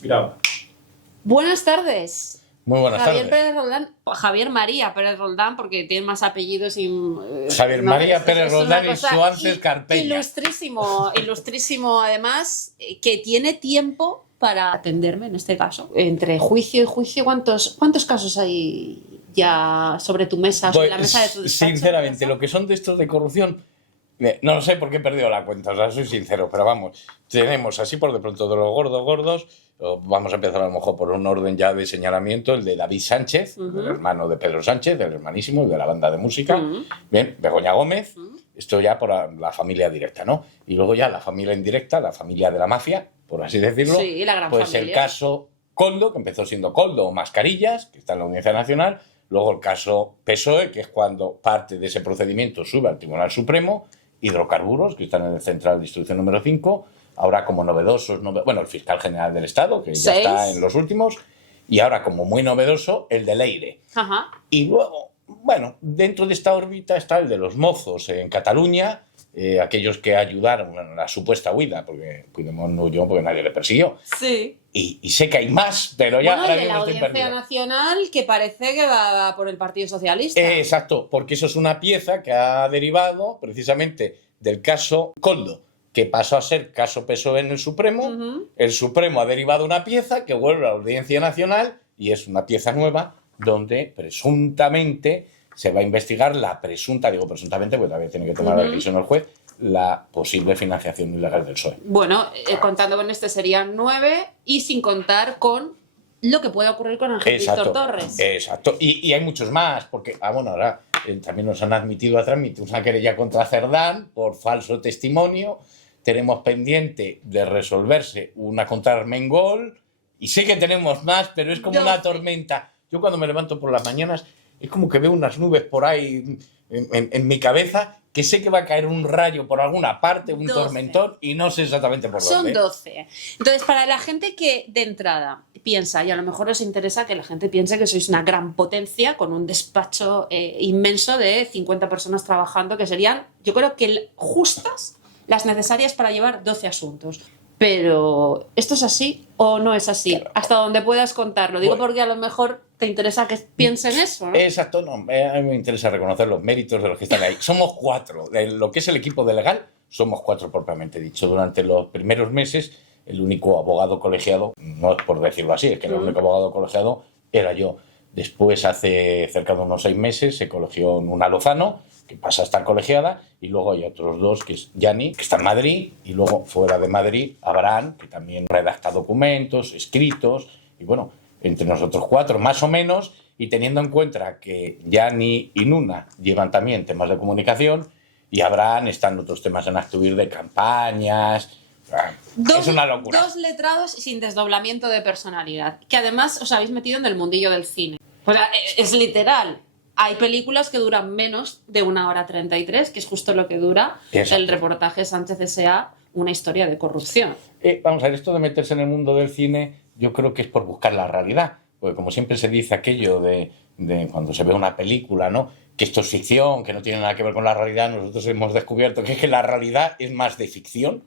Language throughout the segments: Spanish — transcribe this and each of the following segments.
Mira. Buenas tardes. Muy buenas Javier tardes. Pérez Roldán, Javier María Pérez Roldán, porque tiene más apellidos y... Javier María Pérez es Roldán una y cosa Suárez Carpeña. Ilustrísimo además, que tiene tiempo para atenderme en este caso. Entre juicio y juicio, ¿cuántos casos hay ya sobre tu mesa, sobre la mesa de tu despacho? Sinceramente, lo que son de estos de corrupción, no lo sé por qué he perdido la cuenta, o sea, soy sincero, pero vamos, tenemos así por de pronto de los gordos, vamos a empezar a lo mejor por un orden ya de señalamiento, el de David Sánchez, el hermano de Pedro Sánchez, el hermanísimo, el de la banda de música, bien, Begoña Gómez, esto ya por la familia directa, ¿no? Y luego ya la familia indirecta, la familia de la mafia, por así decirlo, Sí, la gran pues familia. el caso Koldo, que empezó siendo Koldo o Mascarillas, que está en la Audiencia Nacional, luego el caso PSOE, que es cuando parte de ese procedimiento sube al Tribunal Supremo, hidrocarburos, que están en el Central de Instrucción número 5, ahora como novedosos, bueno, el fiscal general del Estado, que ya está en los últimos, y ahora como muy novedoso, el de Leire. Ajá. Y luego, bueno, dentro de esta órbita está el de los mozos en Cataluña, aquellos que ayudaron a la supuesta huida, porque Puigdemont no huyó porque nadie le persiguió. Sí. Y sé que hay más, pero ya... Bueno, el de la Audiencia Nacional, que parece que va por el Partido Socialista. Exacto, porque eso es una pieza que ha derivado precisamente del caso Koldo, que pasó a ser caso PSOE en el Supremo. El Supremo ha derivado una pieza que vuelve a la Audiencia Nacional y es una pieza nueva donde presuntamente se va a investigar la presunta, digo presuntamente porque todavía tiene que tomar la decisión el juez, la posible financiación ilegal del PSOE. Bueno, contando con este serían 9 y sin contar con lo que puede ocurrir con Ángel Víctor Torres. Exacto, y hay muchos más, porque, bueno, ahora también nos han admitido a trámite una querella contra Cerdán por falso testimonio, tenemos pendiente de resolverse una contra Armengol, y sé que tenemos más, pero es como una tormenta. Yo cuando me levanto por las mañanas es como que veo unas nubes por ahí en mi cabeza, que sé que va a caer un rayo por alguna parte, un tormentón, y no sé exactamente por dónde. Son 12. Entonces, para la gente que de entrada piensa, y a lo mejor os interesa que la gente piense que sois una gran potencia con un despacho inmenso de 50 personas trabajando, que serían, yo creo que justas las necesarias para llevar 12 asuntos. Pero, ¿esto es así o no es así? Claro. Hasta donde puedas contarlo. Digo porque a lo mejor te interesa que piensen eso, ¿no? Exacto, no. A mí me interesa reconocer los méritos de los que están ahí. Somos 4. De lo que es el equipo de legal, somos 4 propiamente dicho. Durante los primeros meses, el único abogado colegiado, no es por decirlo así, es que el único abogado colegiado era yo. Después, hace cerca de unos 6 meses, se colegió Nuna Lozano, que pasa a estar colegiada, y luego hay otros 2, que es Yanni, que está en Madrid, y luego fuera de Madrid, Abraham, que también redacta documentos, escritos, y bueno, entre nosotros 4 más o menos, y teniendo en cuenta que Yanni y Nuna llevan también temas de comunicación, y Abraham está en otros temas en Actuir de campañas. Es una locura. 2 letrados sin desdoblamiento de personalidad, que además os habéis metido en el mundillo del cine. O sea, es literal. Hay películas que duran menos de 1 hora 33, que es justo lo que dura el reportaje Sánchez S.A., una historia de corrupción. Vamos a ver, esto de meterse en el mundo del cine, yo creo que es por buscar la realidad. Porque como siempre se dice aquello de cuando se ve una película, ¿no?, que esto es ficción, que no tiene nada que ver con la realidad, nosotros hemos descubierto que la realidad es más de ficción,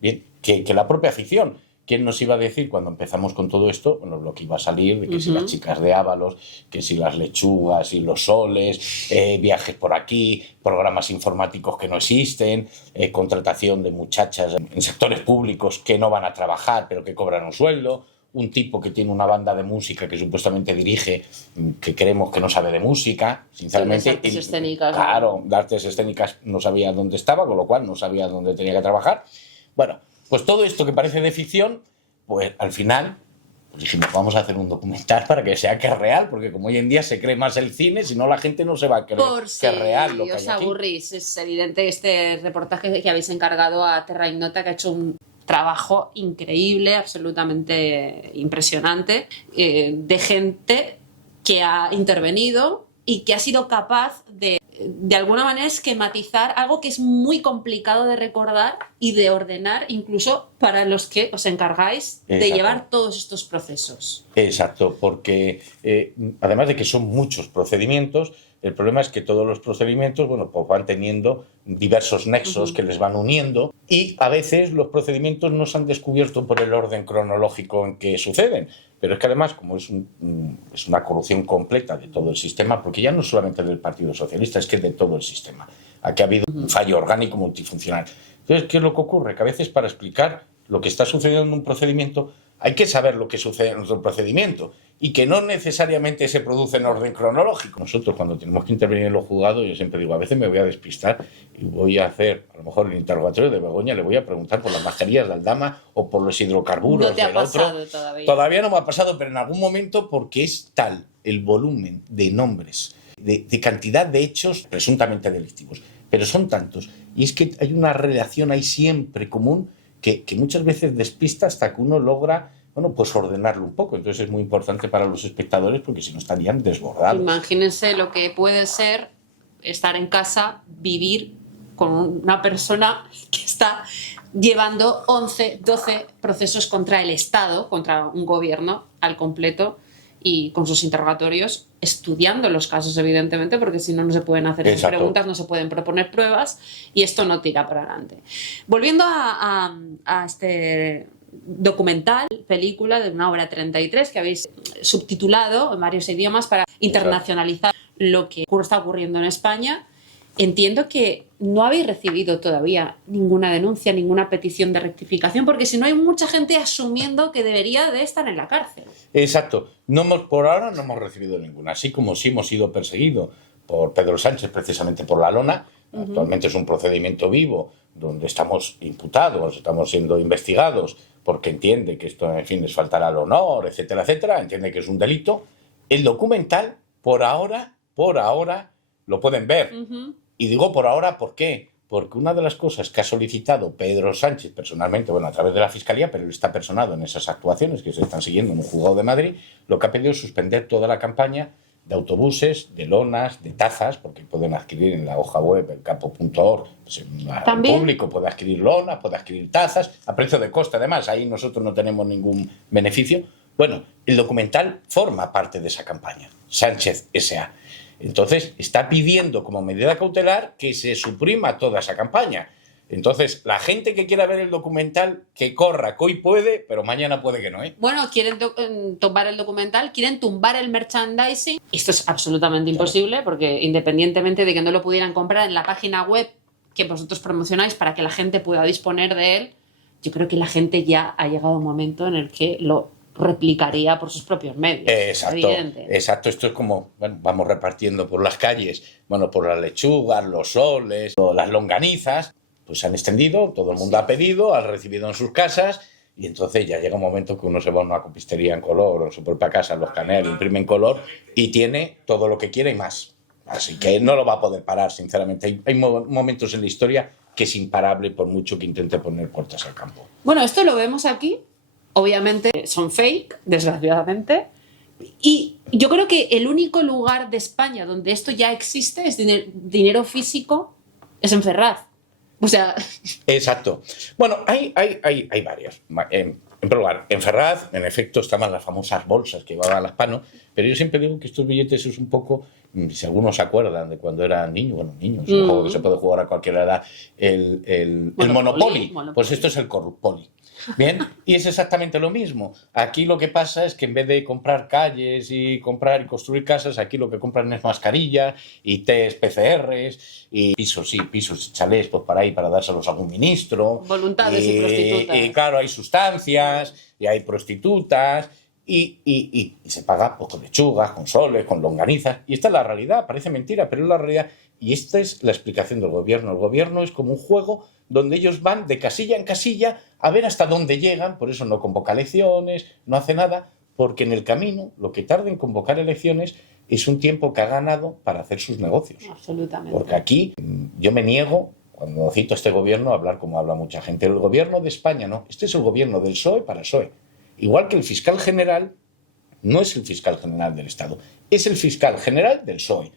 bien, que la propia ficción. ¿Quién nos iba a decir cuando empezamos con todo esto? Bueno, lo que iba a salir, de que si las chicas de Ábalos, que si las lechugas y los soles, viajes por aquí, programas informáticos que no existen, contratación de muchachas en sectores públicos que no van a trabajar pero que cobran un sueldo, un tipo que tiene una banda de música que supuestamente dirige, que creemos que no sabe de música, sinceramente. Sí, artes escénicas. Claro, de artes escénicas no sabía dónde estaba, con lo cual no sabía dónde tenía que trabajar. Bueno, pues todo esto que parece de ficción, pues al final pues dijimos, vamos a hacer un documental para que sea que es real, porque como hoy en día se cree más el cine, si no la gente no se va a creer que es real lo que hay aquí. Os aburrís, es evidente este reportaje que habéis encargado a Terra Ignota, que ha hecho un trabajo increíble, absolutamente impresionante, de gente que ha intervenido y que ha sido capaz de alguna manera esquematizar algo que es muy complicado de recordar y de ordenar incluso para los que os encargáis de Exacto. llevar todos estos procesos. Exacto, porque además de que son muchos procedimientos, el problema es que todos los procedimientos, bueno, pues van teniendo diversos nexos que les van uniendo y a veces los procedimientos no se han descubierto por el orden cronológico en que suceden. Pero es que además, como es una corrupción completa de todo el sistema, porque ya no solamente del Partido Socialista, es que de todo el sistema. Aquí ha habido un fallo orgánico multifuncional. Entonces, ¿qué es lo que ocurre? Que a veces para explicar lo que está sucediendo en un procedimiento hay que saber lo que sucede en otro procedimiento y que no necesariamente se produce en orden cronológico. Nosotros cuando tenemos que intervenir en los juzgados, yo siempre digo, a veces me voy a despistar y voy a hacer, a lo mejor el interrogatorio de Begoña, le voy a preguntar por las mascarillas de Aldama o por los hidrocarburos No te ha del otro. pasado todavía. Todavía no me ha pasado, pero en algún momento, porque es tal el volumen de nombres, de cantidad de hechos presuntamente delictivos, pero son tantos. Y es que hay una relación ahí siempre común que muchas veces despista hasta que uno logra, bueno, pues ordenarlo un poco. Entonces es muy importante para los espectadores porque si no estarían desbordados. Imagínense lo que puede ser estar en casa, vivir con una persona que está llevando 11, 12 procesos contra el Estado, contra un gobierno al completo y con sus interrogatorios, estudiando los casos, evidentemente, porque si no, no se pueden hacer esas preguntas, no se pueden proponer pruebas y esto no tira para adelante. Volviendo a este documental, película de una obra 33 que habéis subtitulado en varios idiomas para internacionalizar lo que está ocurriendo en España. Entiendo que no habéis recibido todavía ninguna denuncia, ninguna petición de rectificación, porque si no hay mucha gente asumiendo que debería de estar en la cárcel. Exacto. Por ahora no hemos recibido ninguna, así como sí hemos sido perseguidos por Pedro Sánchez precisamente por la lona. Actualmente es un procedimiento vivo donde estamos imputados, estamos siendo investigados porque entiende que esto, en fin, les faltará el honor, etcétera, etcétera, entiende que es un delito. El documental, por ahora, lo pueden ver. Y digo por ahora, ¿por qué? Porque una de las cosas que ha solicitado Pedro Sánchez personalmente, bueno, a través de la Fiscalía, pero él está personado en esas actuaciones que se están siguiendo en un juzgado de Madrid, lo que ha pedido es suspender toda la campaña de autobuses, de lonas, de tazas, porque pueden adquirir en la hoja web, el campo.org, pues el público puede adquirir lonas, puede adquirir tazas, a precio de coste además, ahí nosotros no tenemos ningún beneficio. Bueno, el documental forma parte de esa campaña, Sánchez S.A. Entonces, está pidiendo como medida cautelar que se suprima toda esa campaña. Entonces, la gente que quiera ver el documental, que corra, que hoy puede, pero mañana puede que no, ¿eh? Bueno, quieren tumbar el documental, quieren tumbar el merchandising. Esto es absolutamente imposible, porque independientemente de que no lo pudieran comprar en la página web que vosotros promocionáis para que la gente pueda disponer de él, yo creo que la gente ya ha llegado un momento en el que lo replicaría por sus propios medios. Exacto. Esto es como, bueno, vamos repartiendo por las calles, bueno, por las lechugas, los soles, las longanizas, pues se han extendido, todo el mundo ha pedido, ha recibido en sus casas y entonces ya llega un momento que uno se va a una copistería en color o en su propia casa, los Canel, imprime en color y tiene todo lo que quiere y más. Así que no lo va a poder parar, sinceramente. Hay momentos en la historia que es imparable por mucho que intente poner puertas al campo. Bueno, esto lo vemos aquí. Obviamente son fake, desgraciadamente. Y yo creo que el único lugar de España donde esto ya existe es dinero físico, es en Ferraz. O sea... Exacto. Bueno, hay varias. En primer lugar, en Ferraz, en efecto, estaban las famosas bolsas que llevaban las panos, pero yo siempre digo que estos billetes es un poco, si algunos se acuerdan de cuando eran niños, es un juego que se puede jugar a cualquier edad, el Monopoly. Pues esto es el Corrupoli. Bien, y es exactamente lo mismo. Aquí lo que pasa es que en vez de comprar calles y comprar y construir casas, aquí lo que compran es mascarillas y test PCRs y pisos y chalés pues para ir para dárselos a algún ministro. Voluntades y prostitutas. Y claro, hay sustancias y hay prostitutas y se paga pues, con lechugas, con soles, con longanizas. Y esta es la realidad, parece mentira, pero es la realidad. Y esta es la explicación del gobierno. El gobierno es como un juego donde ellos van de casilla en casilla a ver hasta dónde llegan, por eso no convoca elecciones, no hace nada, porque en el camino lo que tarda en convocar elecciones es un tiempo que ha ganado para hacer sus negocios. Absolutamente. Porque aquí yo me niego, cuando cito a este gobierno, a hablar como habla mucha gente. El gobierno de España no, este es el gobierno del PSOE para el PSOE. Igual que el fiscal general no es el fiscal general del Estado, es el fiscal general del PSOE.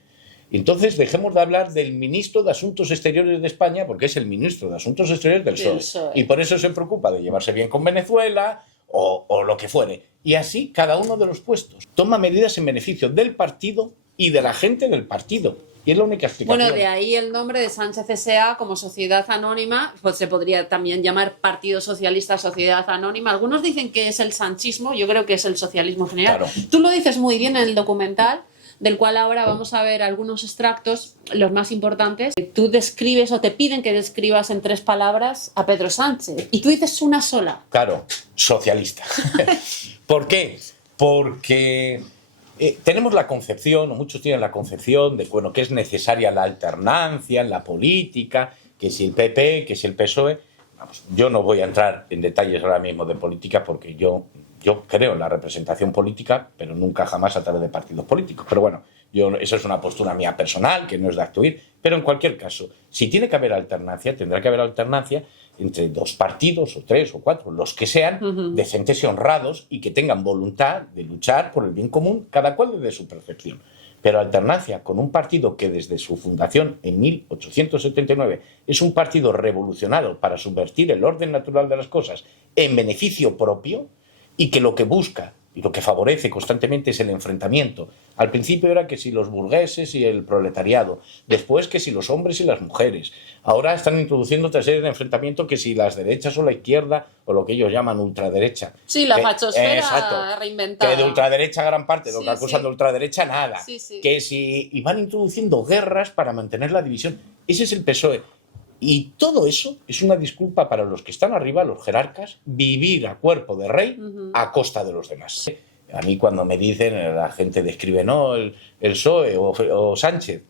Entonces dejemos de hablar del ministro de Asuntos Exteriores de España, porque es el ministro de Asuntos Exteriores del PSOE. Y por eso se preocupa de llevarse bien con Venezuela o lo que fuere. Y así cada uno de los puestos toma medidas en beneficio del partido y de la gente del partido. Y es la única explicación. Bueno, de ahí el nombre de Sánchez S.A. como sociedad anónima, pues se podría también llamar Partido Socialista Sociedad Anónima. Algunos dicen que es el sanchismo, yo creo que es el socialismo general. Claro. Tú lo dices muy bien en el documental, del cual ahora vamos a ver algunos extractos, los más importantes. Tú describes o te piden que describas en 3 palabras a Pedro Sánchez y tú dices una sola. Claro, socialista. ¿Por qué? Porque tenemos la concepción, o muchos tienen la concepción de bueno, que es necesaria la alternancia en la política, que si el PP, que si el PSOE. Vamos, yo no voy a entrar en detalles ahora mismo de política porque yo creo en la representación política, pero nunca jamás a través de partidos políticos. Pero bueno, eso es una postura mía personal, que no es de actuir. Pero en cualquier caso, si tiene que haber alternancia, tendrá que haber alternancia entre 2 partidos, o 3 o 4, los que sean, decentes y honrados, y que tengan voluntad de luchar por el bien común, cada cual desde su percepción. Pero alternancia con un partido que desde su fundación en 1879 es un partido revolucionario para subvertir el orden natural de las cosas en beneficio propio, y que lo que busca y lo que favorece constantemente es el enfrentamiento. Al principio era que si los burgueses y el proletariado, después que si los hombres y las mujeres. Ahora están introduciendo otra serie de enfrentamientos que si las derechas o la izquierda o lo que ellos llaman ultraderecha. Sí, la fachosfera reinventada. Que de ultraderecha gran parte, lo que Sí, acusan de ultraderecha nada. Sí. Que si y van introduciendo guerras para mantener la división. Ese es el PSOE. Y todo eso es una disculpa para los que están arriba, los jerarcas, vivir a cuerpo de rey a costa de los demás. A mí cuando me dicen, la gente describe, no, el PSOE o Sánchez,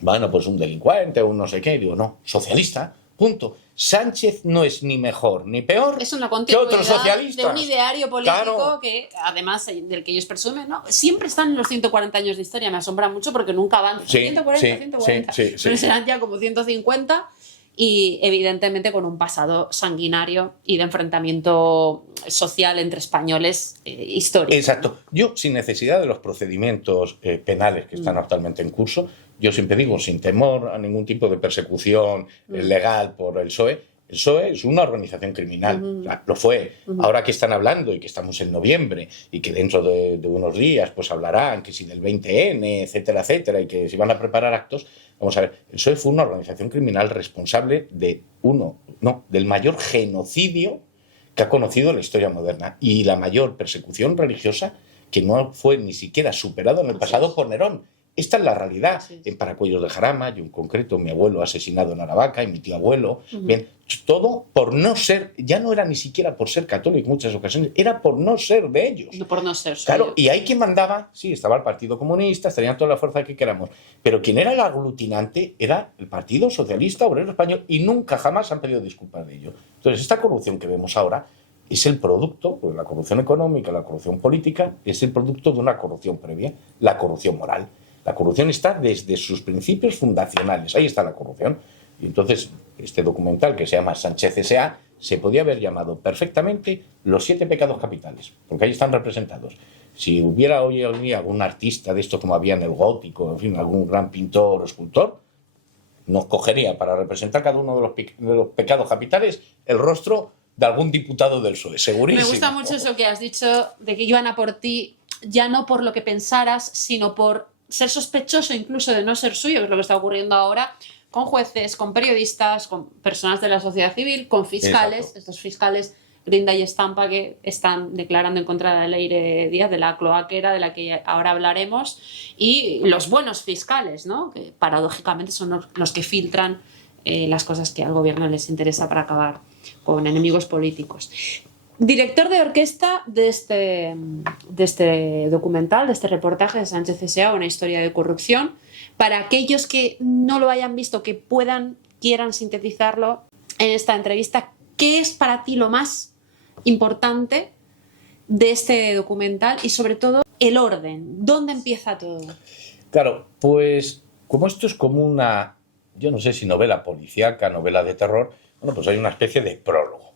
bueno, pues un delincuente o un no sé qué, digo, no, socialista, punto. Sánchez no es ni mejor ni peor es una que otros continuidad socialistas. de un ideario político Claro. que, además del que ellos presumen, ¿no? Siempre están en los 140 años de historia, me asombra mucho porque nunca avanzan. Sí, 140. sí. Pero serán ya como 150 y evidentemente con un pasado sanguinario y de enfrentamiento social entre españoles histórico. Exacto. Yo, sin necesidad de los procedimientos penales que están actualmente en curso, yo siempre digo, sin temor a ningún tipo de persecución legal por el PSOE, el PSOE es una organización criminal, lo fue. Ahora que están hablando y que estamos en noviembre y que dentro de unos días pues hablarán que si del 20N, etcétera, etcétera, y que si van a preparar actos, vamos a ver, el PSOE fue una organización criminal responsable del mayor genocidio que ha conocido la historia moderna y la mayor persecución religiosa que no fue ni siquiera superado en el pasado por Nerón. Esta es la realidad. En Paracuellos de Jarama, yo en concreto, mi abuelo asesinado en Aravaca y mi tío abuelo. Bien, todo por no ser, ya no era ni siquiera por ser católico en muchas ocasiones, era por no ser de ellos. No por no ser suyo. Claro, y ahí quien mandaba, sí, estaba el Partido Comunista, tenían toda la fuerza que queramos, pero quien era el aglutinante era el Partido Socialista Obrero Español y nunca jamás han pedido disculpas de ello. Entonces, esta corrupción que vemos ahora es el producto, pues la corrupción económica, la corrupción política, es el producto de una corrupción previa, la corrupción moral. La corrupción está desde sus principios fundacionales, ahí está la corrupción. Y entonces, este documental que se llama Sánchez S.A. se podía haber llamado perfectamente Los 7 pecados capitales, porque ahí están representados. Si hubiera hoy en día algún artista de esto como había en el gótico, en fin, algún gran pintor o escultor, nos cogería para representar cada uno de los pecados capitales el rostro de algún diputado del PSOE, segurísimo. Me gusta mucho eso que has dicho de que iban a por ti, ya no por lo que pensaras, sino por ser sospechoso incluso de no ser suyo, que es lo que está ocurriendo ahora con jueces, con periodistas, con personas de la sociedad civil, con fiscales. Exacto. Estos fiscales Grinda y Estampa que están declarando en contra de Leire Díaz, de la cloaquera, de la que ahora hablaremos, y los buenos fiscales, ¿no? Que paradójicamente son los que filtran las cosas que al gobierno les interesa para acabar con enemigos políticos. Director de orquesta de este documental, de este reportaje de Sánchez S.A., una historia de corrupción. Para aquellos que no lo hayan visto, que quieran sintetizarlo en esta entrevista, ¿qué es para ti lo más importante de este documental y sobre todo el orden? ¿Dónde empieza todo? Claro, pues como esto es como una, yo no sé si novela policíaca, novela de terror, bueno, pues hay una especie de prólogo.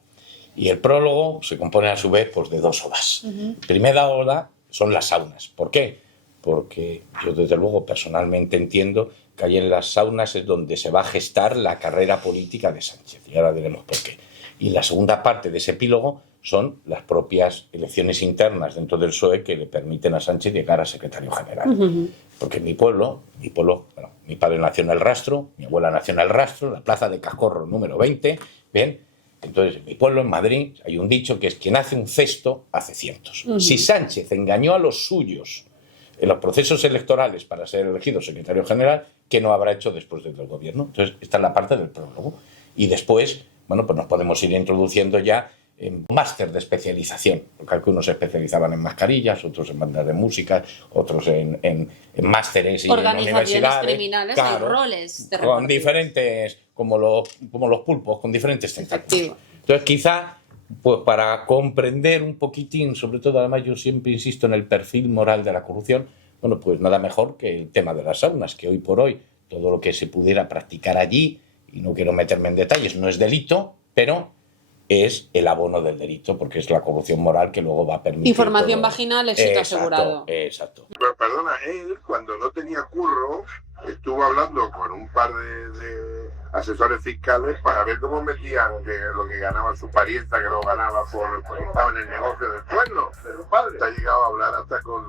Y el prólogo se compone a su vez pues, de 2 odas. Primera oda son las saunas. ¿Por qué? porque yo desde luego personalmente entiendo que ahí en las saunas es donde se va a gestar la carrera política de Sánchez, y ahora veremos por qué. Y la segunda parte de ese epílogo son las propias elecciones internas dentro del PSOE que le permiten a Sánchez llegar a secretario general. Porque en mi pueblo, bueno, mi padre nació en El Rastro, mi abuela nació en El Rastro, la plaza de Cascorro número 20, ¿bien? Entonces, en mi pueblo, en Madrid, hay un dicho que es: quien hace un cesto, hace cientos. Si Sánchez engañó a los suyos en los procesos electorales para ser elegido secretario general, ¿qué no habrá hecho después del gobierno? Entonces, esta es la parte del prólogo. Y después, bueno, pues nos podemos ir introduciendo ya en máster de especialización, porque algunos se especializaban en mascarillas, otros en bandas de música, otros en másteres y en universidades. Criminales, claro, hay roles de con diferentes, como los pulpos, con diferentes tentáculos. Entonces, quizá, pues para comprender un poquitín, sobre todo, además yo siempre insisto en el perfil moral de la corrupción, bueno, pues nada mejor que el tema de las saunas, que hoy por hoy todo lo que se pudiera practicar allí, y no quiero meterme en detalles, no es delito, pero es el abono del delito, porque es la corrupción moral que luego va a permitir... Información vaginal, éxito asegurado. Exacto. Pero perdona, él cuando no tenía curro estuvo hablando con un par de asesores fiscales para ver cómo metían lo que ganaba su parienta, que lo ganaba porque estaba en el negocio del pueblo, de su padre. Ha llegado a hablar hasta con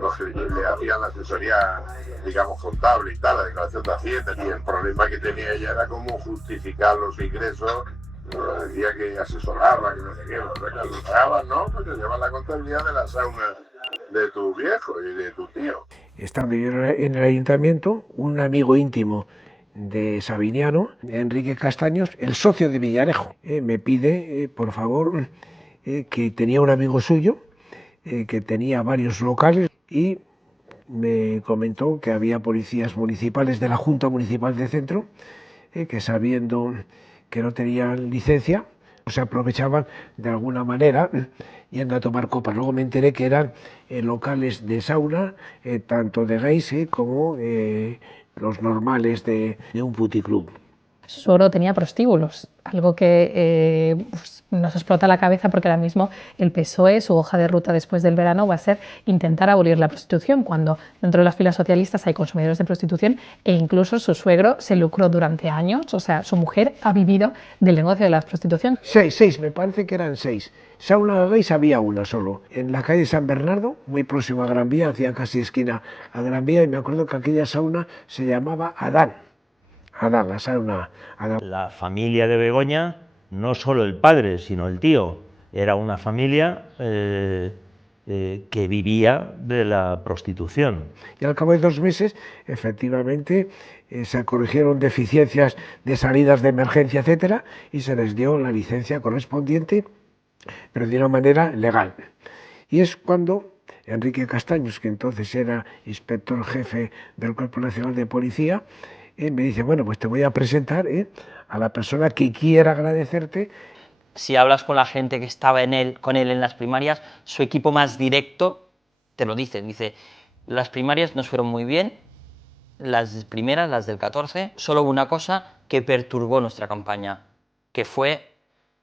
los que le hacían la asesoría, digamos, contable y tal, la declaración de Hacienda, y el problema que tenía ella era cómo justificar los ingresos. Decía que asesoraba, que no sé qué, lo pagaban, ¿no? Porque llevan la contabilidad de la sauna de tu viejo y de tu tío. Estando yo en el ayuntamiento, un amigo íntimo de Sabiniano, Enrique Castaños, el socio de Villarejo, me pide, por favor, que tenía un amigo suyo, que tenía varios locales, y me comentó que había policías municipales de la Junta Municipal de Centro, que sabiendo que no tenían licencia, se aprovechaban de alguna manera yendo a tomar copas. Luego me enteré que eran locales de sauna, tanto de gays como los normales de un puticlub. Su suegro tenía prostíbulos, algo que pues nos explota la cabeza, porque ahora mismo el PSOE, su hoja de ruta después del verano va a ser intentar abolir la prostitución, cuando dentro de las filas socialistas hay consumidores de prostitución, e incluso su suegro se lucró durante años, o sea, su mujer ha vivido del negocio de la prostitución. Seis, me parece que eran 6. Sauna gays había una solo, en la calle San Bernardo, muy próximo a Gran Vía, hacía casi esquina a Gran Vía, y me acuerdo que aquella sauna se llamaba Adán. La sauna Adán. La familia de Begoña, no solo el padre, sino el tío, era una familia que vivía de la prostitución. Y al cabo de 2 meses, efectivamente, se corrigieron deficiencias de salidas de emergencia, etcétera, y se les dio la licencia correspondiente, pero de una manera legal. Y es cuando Enrique Castaños, que entonces era inspector jefe del Cuerpo Nacional de Policía, me dice: bueno, pues te voy a presentar a la persona que quiera agradecerte. Si hablas con la gente que estaba con él en las primarias, su equipo más directo te lo dice, las primarias nos fueron muy bien, las primeras, las del 14, solo hubo una cosa que perturbó nuestra campaña, que fue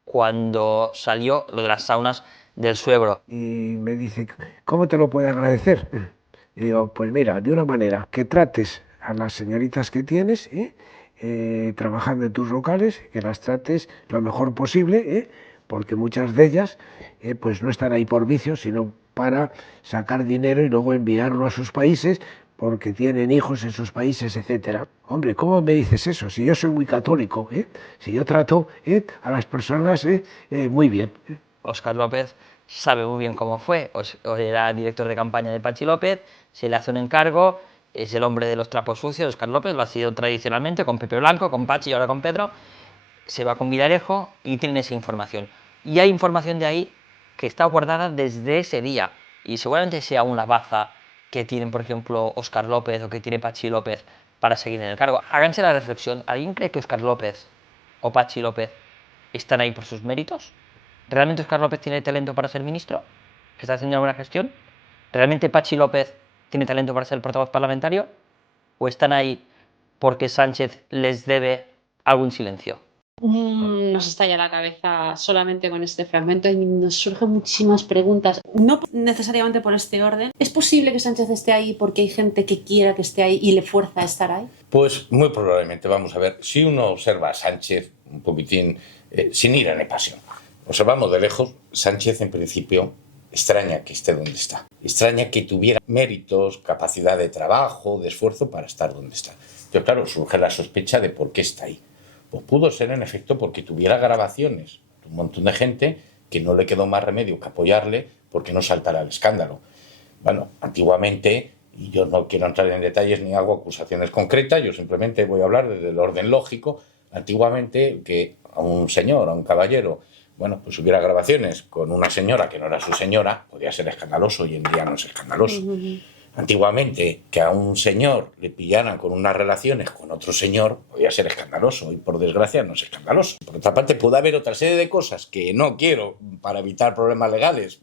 cuando salió lo de las saunas del suegro. Y me dice: ¿cómo te lo puedo agradecer? Y digo: pues mira, de una manera que trates a las señoritas que tienes, trabajando en tus locales, que las trates lo mejor posible, porque muchas de ellas pues no están ahí por vicio, sino para sacar dinero y luego enviarlo a sus países, porque tienen hijos en sus países, etcétera. Hombre, ¿cómo me dices eso? Si yo soy muy católico, si yo trato a las personas muy bien. Óscar López sabe muy bien cómo fue, era director de campaña de Patxi López, se le hace un encargo, es el hombre de los trapos sucios, Óscar López, lo ha sido tradicionalmente con Pepe Blanco, con Patxi y ahora con Pedro, se va con Villarejo y tienen esa información. Y hay información de ahí que está guardada desde ese día, y seguramente sea una baza que tienen, por ejemplo, Óscar López o que tiene Patxi López para seguir en el cargo. Háganse la reflexión, ¿alguien cree que Óscar López o Patxi López están ahí por sus méritos? ¿Realmente Óscar López tiene talento para ser ministro? ¿Está haciendo alguna gestión? ¿Realmente Patxi López tiene talento para ser portavoz parlamentario? ¿O están ahí porque Sánchez les debe algún silencio? Nos estalla la cabeza solamente con este fragmento y nos surgen muchísimas preguntas. No necesariamente por este orden. ¿Es posible que Sánchez esté ahí porque hay gente que quiera que esté ahí y le fuerza a estar ahí? Pues muy probablemente, vamos a ver, si uno observa a Sánchez un poquitín, sin ir en pasión, observamos de lejos, Sánchez en principio extraña que esté donde está. Extraña que tuviera méritos, capacidad de trabajo, de esfuerzo para estar donde está. Pero claro, surge la sospecha de por qué está ahí. Pues pudo ser en efecto porque tuviera grabaciones de un montón de gente que no le quedó más remedio que apoyarle porque no saltara el escándalo. Bueno, antiguamente, y yo no quiero entrar en detalles ni hago acusaciones concretas, yo simplemente voy a hablar desde el orden lógico, antiguamente que a un señor, a un caballero, bueno, pues hubiera grabaciones con una señora que no era su señora, podía ser escandaloso, hoy en día no es escandaloso. Antiguamente, que a un señor le pillaran con unas relaciones con otro señor, podía ser escandaloso, y por desgracia no es escandaloso. Por otra parte, puede haber otra serie de cosas que no quiero para evitar problemas legales,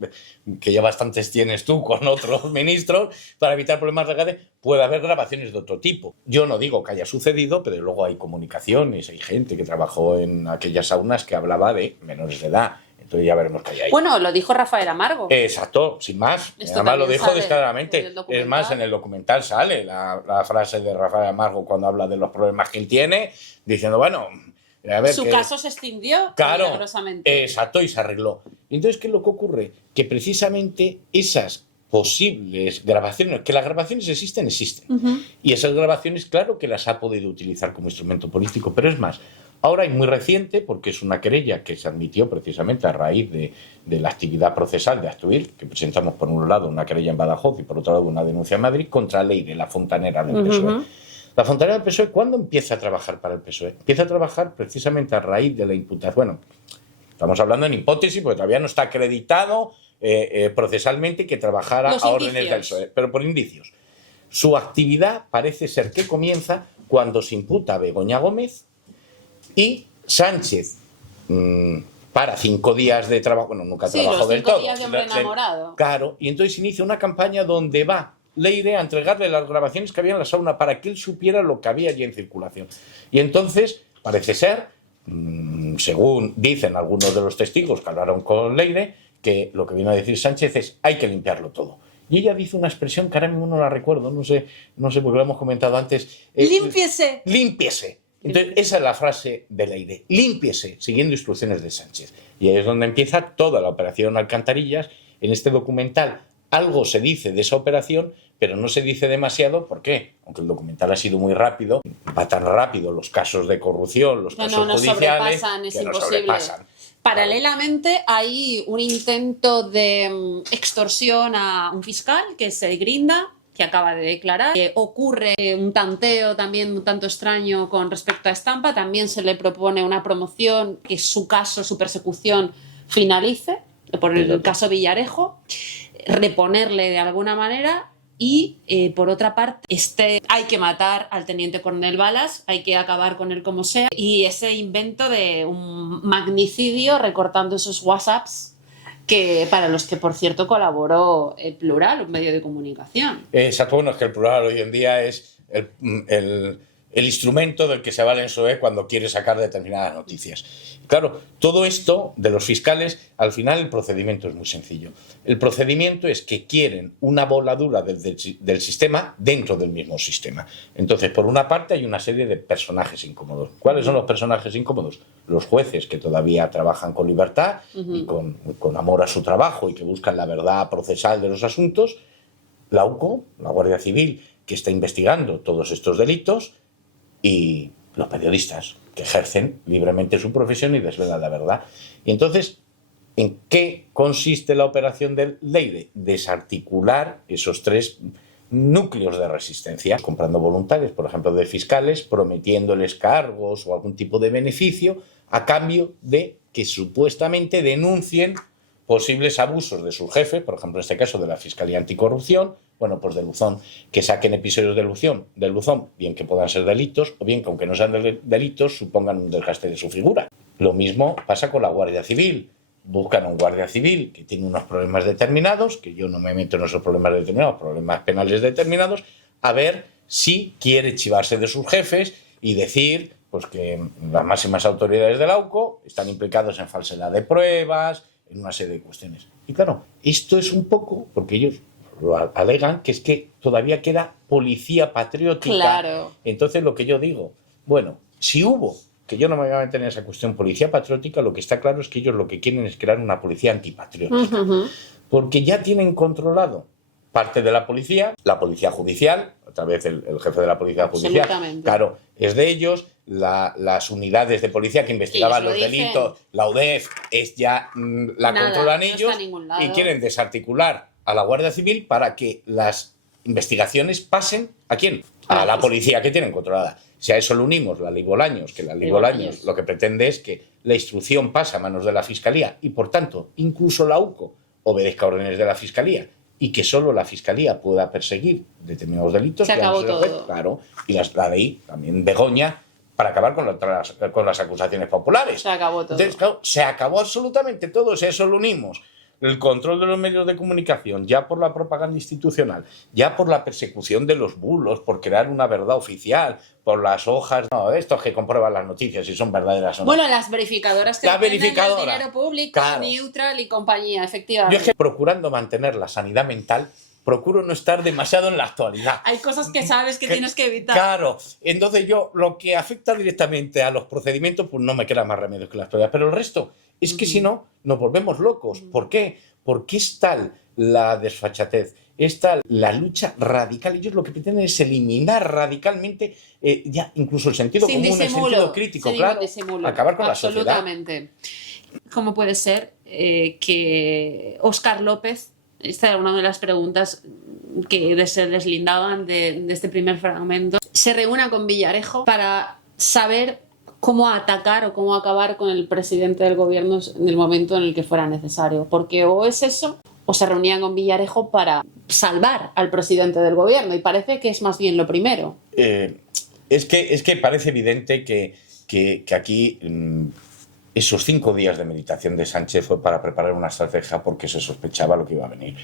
que ya bastantes tienes tú con otros ministros, para evitar problemas legales, puede haber grabaciones de otro tipo. Yo no digo que haya sucedido, pero luego hay comunicaciones, hay gente que trabajó en aquellas saunas que hablaba de menores de edad. Entonces ya veremos qué hay ahí. Bueno, lo dijo Rafael Amargo. Exacto, sin más. Esto Además lo dijo sale descaradamente. en el Es más, en el documental sale la frase de Rafael Amargo cuando habla de los problemas que él tiene, diciendo, bueno, a ver... Su caso se extinguió milagrosamente. Exacto, y se arregló. Y entonces, ¿qué es lo que ocurre? Que precisamente esas posibles grabaciones, que las grabaciones existen. Y esas grabaciones, claro que las ha podido utilizar como instrumento político, pero es más... Ahora, y muy reciente, porque es una querella que se admitió precisamente a raíz de la actividad procesal de Actuir, que presentamos por un lado una querella en Badajoz y por otro lado una denuncia en Madrid contra Leire, la fontanera del PSOE. La fontanera del PSOE, ¿cuándo empieza a trabajar para el PSOE? Empieza a trabajar precisamente a raíz de la imputación. Bueno, estamos hablando en hipótesis porque todavía no está acreditado procesalmente que trabajara a órdenes del PSOE, pero por indicios. Su actividad parece ser que comienza cuando se imputa a Begoña Gómez y Sánchez para 5 días de trabajo, bueno, nunca trabajó del todo. 5 días de hombre enamorado. Claro, y entonces inicia una campaña donde va Leire a entregarle las grabaciones que había en la sauna para que él supiera lo que había allí en circulación. Y entonces, parece ser, según dicen algunos de los testigos que hablaron con Leire, que lo que vino a decir Sánchez es hay que limpiarlo todo. Y ella dice una expresión que ahora mismo no la recuerdo, no sé porque lo hemos comentado antes. ¡Límpiese! ¡Límpiese! Entonces, esa es la frase de Leire, límpiese, siguiendo instrucciones de Sánchez. Y ahí es donde empieza toda la operación Alcantarillas. En este documental algo se dice de esa operación, pero no se dice demasiado. ¿Por qué? Aunque el documental ha sido muy rápido, va tan rápido los casos de corrupción, los casos judiciales, es imposible. Paralelamente hay un intento de extorsión a un fiscal, que es el Grinda, que acaba de declarar. Ocurre un tanteo también un tanto extraño con respecto a Estampa. También se le propone una promoción, que su caso, su persecución finalice, por el caso Villarejo, reponerle de alguna manera. Y por otra parte, hay que matar al teniente coronel Balas, hay que acabar con él como sea. Y ese invento de un magnicidio recortando esos WhatsApps, que para los que, por cierto, colaboró el Plural, un medio de comunicación. Exacto, bueno, es que el Plural hoy en día es el instrumento del que se vale en SOE cuando quiere sacar determinadas noticias. Claro, todo esto de los fiscales, al final el procedimiento es muy sencillo. El procedimiento es que quieren una voladura del sistema dentro del mismo sistema. Entonces, por una parte hay una serie de personajes incómodos. ¿Cuáles son los personajes incómodos? Los jueces que todavía trabajan con libertad y con amor a su trabajo y que buscan la verdad procesal de los asuntos. La UCO, la Guardia Civil, que está investigando todos estos delitos, y los periodistas que ejercen libremente su profesión y desvelan la verdad. Y entonces, ¿en qué consiste la operación del Leire? Desarticular esos 3 núcleos de resistencia, comprando voluntarios, por ejemplo, de fiscales, prometiéndoles cargos o algún tipo de beneficio a cambio de que supuestamente denuncien posibles abusos de sus jefes, por ejemplo, en este caso de la Fiscalía Anticorrupción, bueno, pues de Luzón, que saquen episodios de Luzón, bien que puedan ser delitos, o bien que aunque no sean delitos, supongan un desgaste de su figura. Lo mismo pasa con la Guardia Civil. Buscan un guardia civil que tiene unos problemas determinados, que yo no me meto en esos problemas determinados, problemas penales determinados, a ver si quiere chivarse de sus jefes y decir pues que las máximas autoridades de la UCO están implicados en falsedad de pruebas, en una serie de cuestiones. Y claro, esto es un poco, porque ellos lo alegan, que es que todavía queda policía patriótica. Claro. Entonces lo que yo digo, bueno, si hubo, que yo no me voy a meter en esa cuestión, policía patriótica, lo que está claro es que ellos lo que quieren es crear una policía antipatriótica. Porque ya tienen controlado parte de la policía judicial, otra vez el jefe de la policía judicial, claro, es de ellos, las unidades de policía que investigaban los delitos, la UDEF, es ya la controlan ellos y quieren desarticular a la Guardia Civil para que las investigaciones pasen ¿a quién? A la policía que tienen controlada. Si a eso le unimos la Ley Bolaños, que la Ley Bolaños lo que pretende es que la instrucción pase a manos de la Fiscalía y, por tanto, incluso la UCO obedezca órdenes de la Fiscalía y que solo la Fiscalía pueda perseguir determinados delitos. Se acabó todo. Claro, y la ley, también Begoña, para acabar con las acusaciones populares. Se acabó todo. Entonces, claro, se acabó absolutamente todo. Si a eso lo unimos el control de los medios de comunicación, ya por la propaganda institucional, ya por la persecución de los bulos, por crear una verdad oficial, por las hojas, no, estos que comprueban las noticias si son verdaderas o no. Bueno, las verificadoras que dependen del dinero público, claro, neutral y compañía, efectivamente. Yo es que procurando mantener la sanidad mental, procuro no estar demasiado en la actualidad. Hay cosas que sabes que tienes que evitar. Claro, entonces yo lo que afecta directamente a los procedimientos, pues no me queda más remedio que la actualidad, pero el resto es que si no, nos volvemos locos. ¿Por qué? Porque es tal la desfachatez, es tal la lucha radical. Ellos lo que pretenden es eliminar radicalmente ya incluso el sentido común, el sentido crítico, claro, acabar con la sociedad. Absolutamente. ¿Cómo puede ser que Óscar López, esta era una de las preguntas que se deslindaban de este primer fragmento, se reúna con Villarejo para saber cómo atacar o cómo acabar con el presidente del gobierno en el momento en el que fuera necesario? Porque o es eso, o se reunían con Villarejo para salvar al presidente del gobierno, y parece que es más bien lo primero. Es que parece evidente que aquí esos 5 días de meditación de Sánchez fue para preparar una estrategia porque se sospechaba lo que iba a venir.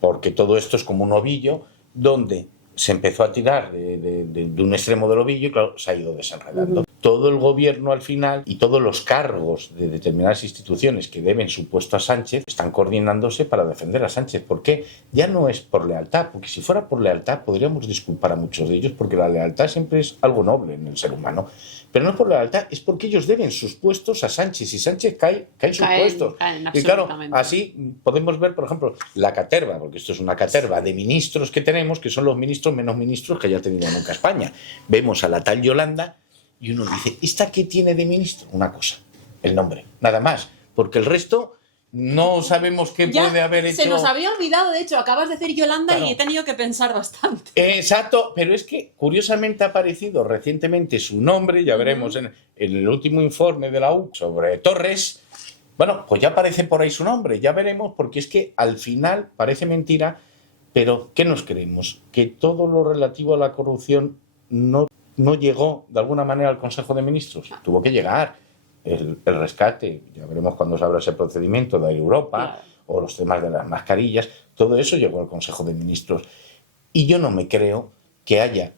Porque todo esto es como un ovillo donde se empezó a tirar de un extremo del ovillo y claro, se ha ido desenredando. Todo el gobierno al final y todos los cargos de determinadas instituciones que deben su puesto a Sánchez están coordinándose para defender a Sánchez. ¿Por qué? Ya no es por lealtad, porque si fuera por lealtad podríamos disculpar a muchos de ellos, porque la lealtad siempre es algo noble en el ser humano. Pero no es por lealtad, es porque ellos deben sus puestos a Sánchez y Sánchez cae sus puestos. Y claro, así podemos ver, por ejemplo, la caterva, porque esto es una caterva de ministros que tenemos, que son los ministros menos ministros que haya tenido nunca España. Vemos a la tal Yolanda y uno dice, ¿esta qué tiene de ministro? Una cosa, el nombre, nada más, porque el resto no sabemos qué puede haber hecho. Se nos había olvidado, de hecho, acabas de decir Yolanda, claro, y he tenido que pensar bastante. Exacto, pero es que curiosamente ha aparecido recientemente su nombre, ya veremos en el último informe de la U sobre Torres. Bueno, pues ya aparece por ahí su nombre, ya veremos, porque es que al final parece mentira, pero ¿qué nos creemos? Que todo lo relativo a la corrupción no llegó de alguna manera al Consejo de Ministros. Tuvo que llegar el rescate, ya veremos cuando se abra ese procedimiento de Europa, claro, o los temas de las mascarillas, todo eso llegó al Consejo de Ministros. Y yo no me creo que haya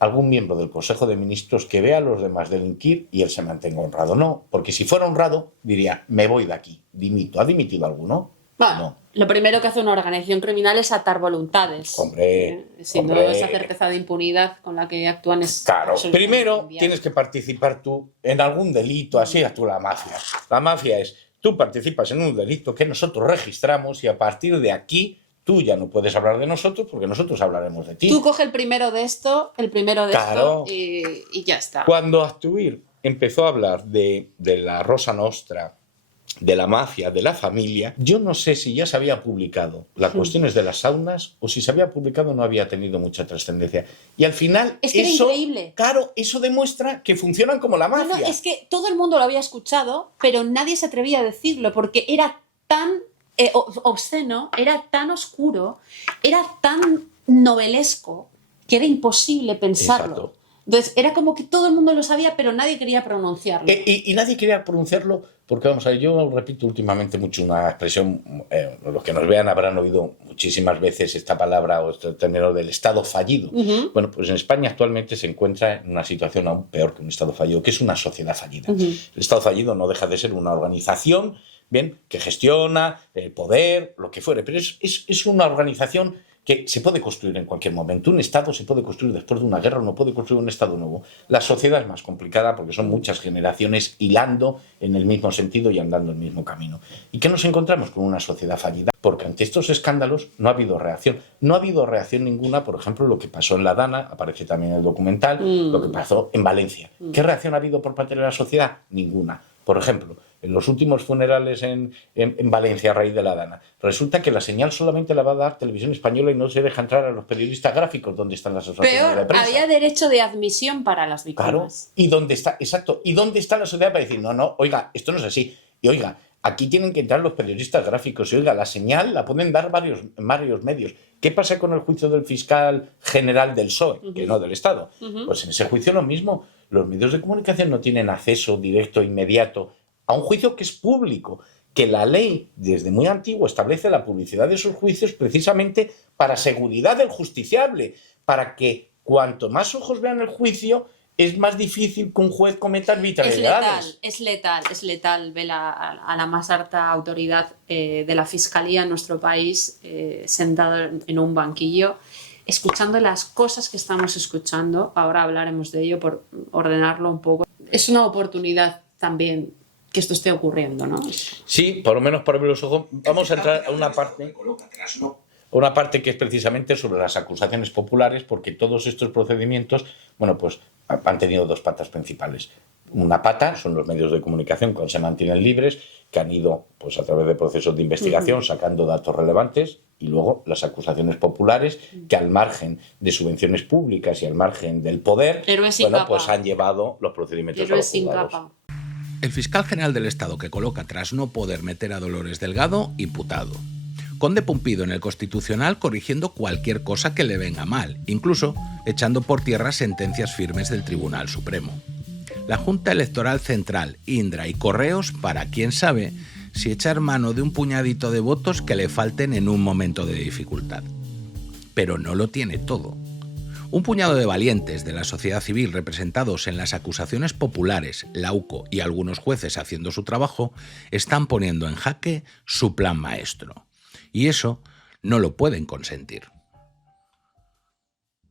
algún miembro del Consejo de Ministros que vea a los demás delinquir y él se mantenga honrado. No, porque si fuera honrado diría, me voy de aquí, dimito. ¿Ha dimitido alguno? Bueno, no. Lo primero que hace una organización criminal es atar voluntades. Hombre, si no, esa certeza de impunidad con la que actúan es... Claro, primero tienes que participar tú en algún delito, así actúa la mafia. La mafia es, tú participas en un delito que nosotros registramos y a partir de aquí tú ya no puedes hablar de nosotros porque nosotros hablaremos de ti. Tú coge el primero de esto, claro, y ya está. Cuando Actuir empezó a hablar de la Rosa Nostra, de la mafia, de la familia, yo no sé si ya se había publicado las cuestiones de las saunas o si se había publicado no había tenido mucha trascendencia. Y al final es que eso, era increíble. Claro, eso demuestra que funcionan como la mafia. No, es que todo el mundo lo había escuchado, pero nadie se atrevía a decirlo porque era tan obsceno, era tan oscuro, era tan novelesco que era imposible pensarlo. Exacto. Entonces era como que todo el mundo lo sabía, pero nadie quería pronunciarlo. Y nadie quería pronunciarlo porque, vamos a ver, yo repito últimamente mucho una expresión, los que nos vean habrán oído muchísimas veces esta palabra o este término del Estado fallido. Bueno, pues en España actualmente se encuentra en una situación aún peor que un Estado fallido, que es una sociedad fallida. El Estado fallido no deja de ser una organización, bien, que gestiona el poder, lo que fuere, pero es una organización que se puede construir en cualquier momento. Un Estado se puede construir después de una guerra, no puede construir un Estado nuevo. La sociedad es más complicada porque son muchas generaciones hilando en el mismo sentido y andando el mismo camino. ¿Y qué nos encontramos? Con una sociedad fallida. Porque ante estos escándalos no ha habido reacción. No ha habido reacción ninguna, por ejemplo, lo que pasó en La Dana, aparece también en el documental, lo que pasó en Valencia. ¿Qué reacción ha habido por parte de la sociedad? Ninguna. Por ejemplo, en los últimos funerales en Valencia a raíz de La Dana, resulta que la señal solamente la va a dar Televisión Española y no se deja entrar a los periodistas gráficos donde están las asociaciones de prensa. Había derecho de admisión para las víctimas. Claro, ¿y dónde está? Exacto. ¿Y dónde está la sociedad para decir, no, oiga, esto no es así? Y oiga, aquí tienen que entrar los periodistas gráficos y oiga, la señal la pueden dar varios medios. ¿Qué pasa con el juicio del fiscal general del PSOE, que no del Estado? Pues en ese juicio lo mismo. Los medios de comunicación no tienen acceso directo, inmediato, a un juicio que es público, que la ley desde muy antiguo establece la publicidad de esos juicios precisamente para seguridad del justiciable, para que cuanto más ojos vean el juicio, es más difícil que un juez cometa arbitrariedades. Es letal ver a la más alta autoridad de la Fiscalía en nuestro país sentado en un banquillo, escuchando las cosas que estamos escuchando. Ahora hablaremos de ello por ordenarlo un poco. Es una oportunidad también que esto esté ocurriendo, ¿no? Sí, por lo menos para abrir los ojos. Vamos a entrar a una parte que es precisamente sobre las acusaciones populares, porque todos estos procedimientos, bueno, pues han tenido dos patas principales. Una pata son los medios de comunicación, cuando se mantienen libres, que han ido, pues a través de procesos de investigación, sacando datos relevantes, y luego las acusaciones populares, que al margen de subvenciones públicas y al margen del poder, bueno, pues han llevado los procedimientos a los juzgados. El fiscal general del Estado que coloca tras no poder meter a Dolores Delgado, imputado. Conde Pumpido en el Constitucional corrigiendo cualquier cosa que le venga mal, incluso echando por tierra sentencias firmes del Tribunal Supremo. La Junta Electoral Central, Indra y Correos para quién sabe si echar mano de un puñadito de votos que le falten en un momento de dificultad. Pero no lo tiene todo. Un puñado de valientes de la sociedad civil representados en las acusaciones populares, la UCO y algunos jueces haciendo su trabajo, están poniendo en jaque su plan maestro. Y eso no lo pueden consentir.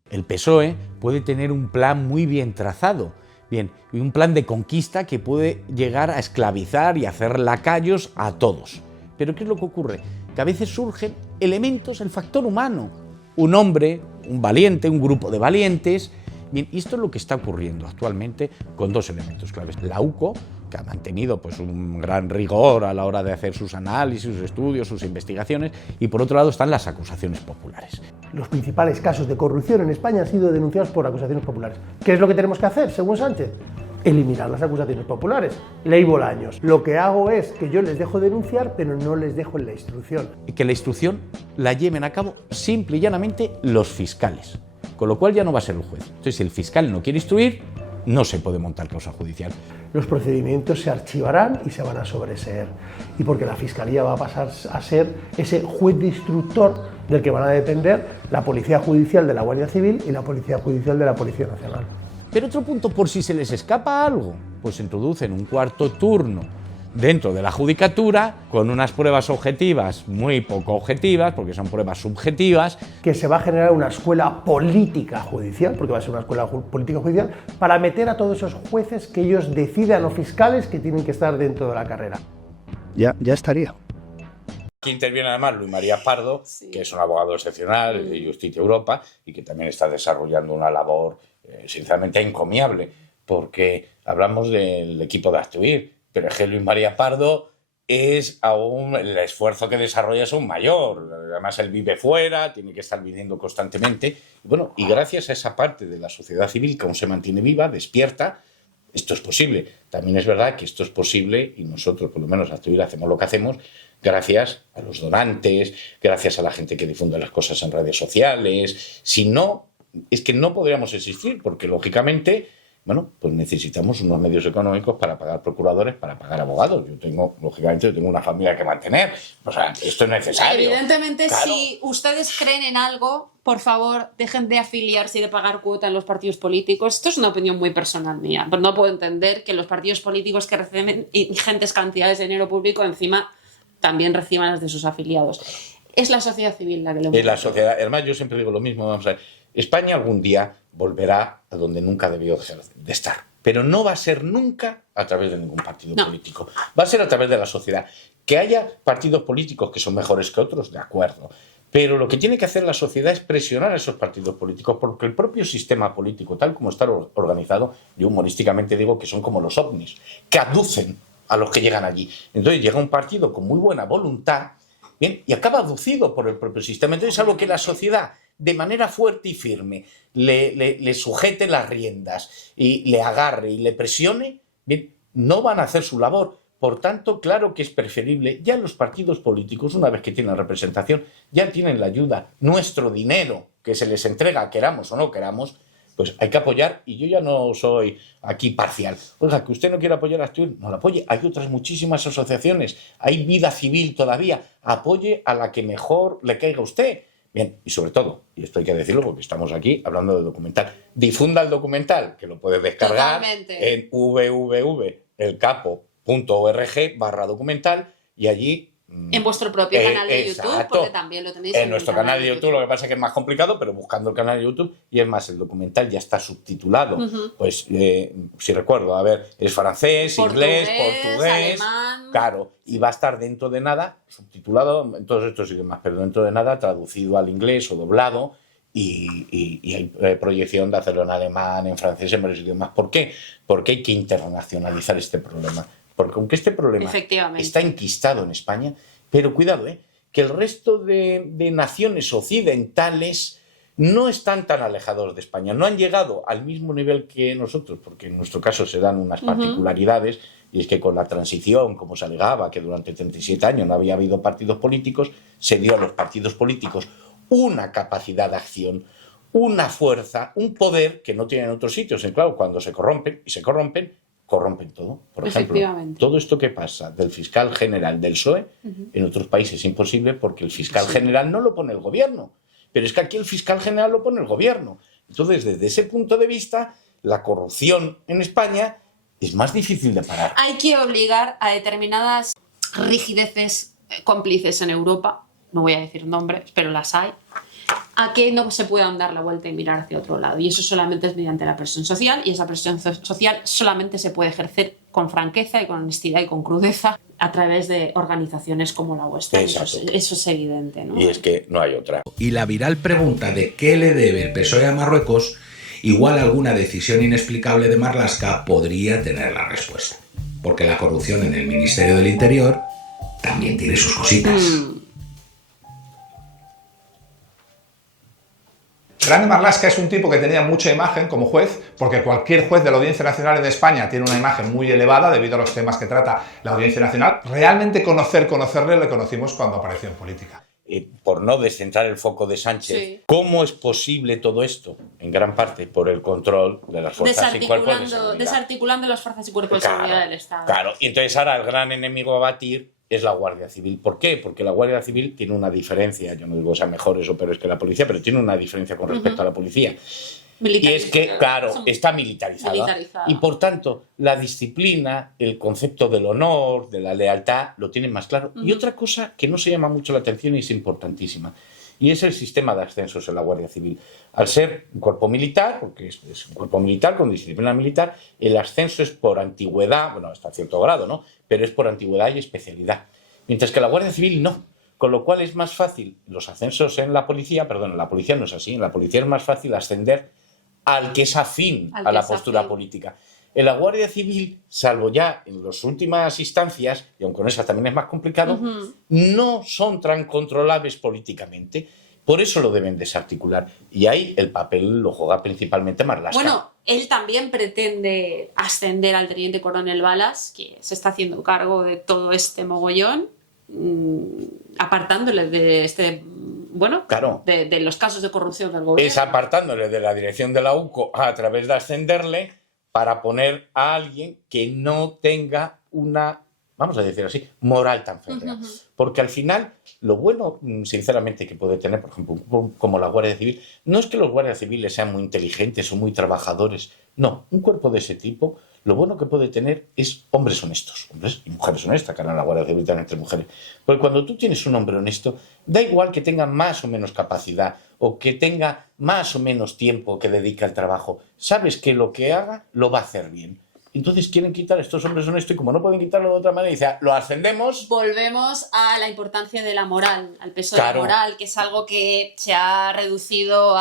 El PSOE puede tener un plan muy bien trazado, y un plan de conquista que puede llegar a esclavizar y hacer lacayos a todos. Pero ¿qué es lo que ocurre? Que a veces surgen elementos, el factor humano. Un hombre, un valiente, un grupo de valientes. Bien, y esto es lo que está ocurriendo actualmente con dos elementos claves. La UCO, que ha mantenido pues, un gran rigor a la hora de hacer sus análisis, sus estudios, sus investigaciones, y por otro lado están las acusaciones populares. Los principales casos de corrupción en España han sido denunciados por acusaciones populares. ¿Qué es lo que tenemos que hacer, según Sánchez? Eliminar las acusaciones populares. Ley Bolaños. Lo que hago es que yo les dejo denunciar, pero no les dejo en la instrucción. Y que la instrucción la lleven a cabo simple y llanamente los fiscales. Con lo cual ya no va a ser el juez. Entonces, si el fiscal no quiere instruir, no se puede montar causa judicial. Los procedimientos se archivarán y se van a sobreseer. Y porque la Fiscalía va a pasar a ser ese juez de instructor del que van a depender la Policía Judicial de la Guardia Civil y la Policía Judicial de la Policía Nacional. Pero otro punto, por si se les escapa algo, pues introducen un cuarto turno dentro de la judicatura con unas pruebas objetivas muy poco objetivas, porque son pruebas subjetivas. Que se va a generar una escuela política judicial, porque va a ser una escuela política judicial, para meter a todos esos jueces que ellos decidan o fiscales que tienen que estar dentro de la carrera. Ya estaría. Aquí interviene además Luis María Pardo, que es un abogado excepcional de Justicia Europa y que también está desarrollando una labor sinceramente encomiable, porque hablamos del equipo de Actuir, pero es que Luis María Pardo es aún, el esfuerzo que desarrolla es aún mayor. Además, él vive fuera, tiene que estar viniendo constantemente. Bueno, y gracias a esa parte de la sociedad civil que aún se mantiene viva, despierta, esto es posible. También es verdad que esto es posible, y nosotros, por lo menos, Actuir hacemos lo que hacemos, gracias a los donantes, gracias a la gente que difunde las cosas en redes sociales. Si no, es que no podríamos existir, porque lógicamente, bueno, pues necesitamos unos medios económicos para pagar procuradores, para pagar abogados. Lógicamente, yo tengo una familia que mantener. O sea, esto es necesario. Evidentemente, claro. Si ustedes creen en algo, por favor, dejen de afiliarse y de pagar cuota en los partidos políticos. Esto es una opinión muy personal mía, pero no puedo entender que los partidos políticos que reciben ingentes cantidades de dinero público encima también reciban las de sus afiliados. Es la sociedad civil la que lo mueve. Es la sociedad. Además, yo siempre digo lo mismo. Vamos a ver. España algún día volverá a donde nunca debió de estar. Pero no va a ser nunca a través de ningún partido político. Va a ser a través de la sociedad. Que haya partidos políticos que son mejores que otros, de acuerdo. Pero lo que tiene que hacer la sociedad es presionar a esos partidos políticos, porque el propio sistema político, tal como está organizado, yo humorísticamente digo que son como los ovnis, que aducen a los que llegan allí. Entonces llega un partido con muy buena voluntad, bien, y acaba aducido por el propio sistema. Entonces, algo que la sociedad, de manera fuerte y firme, le sujete las riendas y le agarre y le presione, bien, no van a hacer su labor. Por tanto, claro que es preferible, ya los partidos políticos, una vez que tienen representación, ya tienen la ayuda, nuestro dinero que se les entrega, queramos o no queramos, pues hay que apoyar, y yo ya no soy aquí parcial. Oiga, que usted no quiere apoyar a Asturias, no la apoye. Hay otras muchísimas asociaciones, hay vida civil todavía, apoye a la que mejor le caiga a usted. Bien, y sobre todo, y esto hay que decirlo porque estamos aquí hablando de documental, difunda el documental, que lo puedes descargar en www.elcapo.org/documental, y allí... En vuestro propio canal de YouTube, exacto, porque también lo tenéis en nuestro canal de YouTube. Lo que pasa es que es más complicado, pero buscando el canal de YouTube, y es más, el documental ya está subtitulado. Pues, si recuerdo, a ver, es francés, inglés, portugués, alemán. Claro, y va a estar dentro de nada, subtitulado en todos estos idiomas, pero dentro de nada traducido al inglés o doblado, y hay proyección de hacerlo en alemán, en francés, en varios idiomas. ¿Por qué? Porque hay que internacionalizar este problema. Porque aunque este problema está enquistado en España, pero cuidado, que el resto de naciones occidentales no están tan alejados de España, no han llegado al mismo nivel que nosotros, porque en nuestro caso se dan unas particularidades, y es que con la transición, como se alegaba, que durante 37 años no había habido partidos políticos, se dio a los partidos políticos una capacidad de acción, una fuerza, un poder que no tienen en otros sitios. Y claro, cuando se corrompen, corrompen todo. Por ejemplo, todo esto que pasa del fiscal general del PSOE, en otros países es imposible, porque el fiscal general no lo pone el gobierno. Pero es que aquí el fiscal general lo pone el gobierno. Entonces, desde ese punto de vista, la corrupción en España es más difícil de parar. Hay que obligar a determinadas rigideces cómplices en Europa, no voy a decir nombres, pero las hay, a que no se puedan dar la vuelta y mirar hacia otro lado. Y eso solamente es mediante la presión social, y esa presión social solamente se puede ejercer con franqueza y con honestidad y con crudeza a través de organizaciones como la vuestra. Eso es evidente, ¿no? Y es que no hay otra. Y la viral pregunta de qué le debe el PSOE a Marruecos, igual alguna decisión inexplicable de Marlaska podría tener la respuesta. Porque la corrupción en el Ministerio del Interior también tiene sus cositas. Grande Marlaska es un tipo que tenía mucha imagen como juez, porque cualquier juez de la Audiencia Nacional en España tiene una imagen muy elevada debido a los temas que trata la Audiencia Nacional. Realmente conocerle le conocimos cuando apareció en política. Por no descentrar el foco de Sánchez, ¿cómo es posible todo esto? En gran parte por el control de las fuerzas y cuerpos de seguridad. Desarticulando las fuerzas y cuerpos de seguridad del Estado. Claro, y entonces ahora el gran enemigo a batir es la Guardia Civil. ¿Por qué? Porque la Guardia Civil tiene una diferencia, yo no digo sea mejores o peores que la policía, pero tiene una diferencia con respecto a la policía. Y es que, claro, está militarizada. Y por tanto, la disciplina, el concepto del honor, de la lealtad, lo tienen más claro. Y otra cosa que no se llama mucho la atención y es importantísima, y es el sistema de ascensos en la Guardia Civil. Al ser un cuerpo militar, porque es un cuerpo militar con disciplina militar, el ascenso es por antigüedad, bueno, hasta cierto grado, ¿no? Pero es por antigüedad y especialidad. Mientras que la Guardia Civil no. Con lo cual es más fácil los ascensos en la policía, perdón, en la policía no es así, en la policía es más fácil ascender al que es afín a la postura política. En la Guardia Civil, salvo ya en las últimas instancias, y aunque con esa también es más complicado, no son tan controlables políticamente. Por eso lo deben desarticular. Y ahí el papel lo juega principalmente Marlaska. Bueno, él también pretende ascender al teniente coronel Balas, que se está haciendo cargo de todo este mogollón, apartándole de este bueno, Claro. de los casos de corrupción del gobierno. Es apartándole de la dirección de la UCO a través de ascenderle para poner a alguien que no tenga una, vamos a decir así, moral tan férrea. Porque al final, lo bueno, sinceramente, que puede tener, por ejemplo, como la Guardia Civil, no es que los guardias civiles sean muy inteligentes o muy trabajadores. No, un cuerpo de ese tipo, lo bueno que puede tener es hombres honestos, hombres y mujeres honestas, que ahora en la Guardia Civil están entre mujeres. Porque cuando tú tienes un hombre honesto, da igual que tenga más o menos capacidad o que tenga más o menos tiempo que dedica al trabajo. Sabes que lo que haga lo va a hacer bien. Entonces quieren quitar a estos hombres honestos y como no pueden quitarlo de otra manera, dicen, lo ascendemos. Volvemos a la importancia de la moral, al peso de Claro. la moral, que es algo que se ha reducido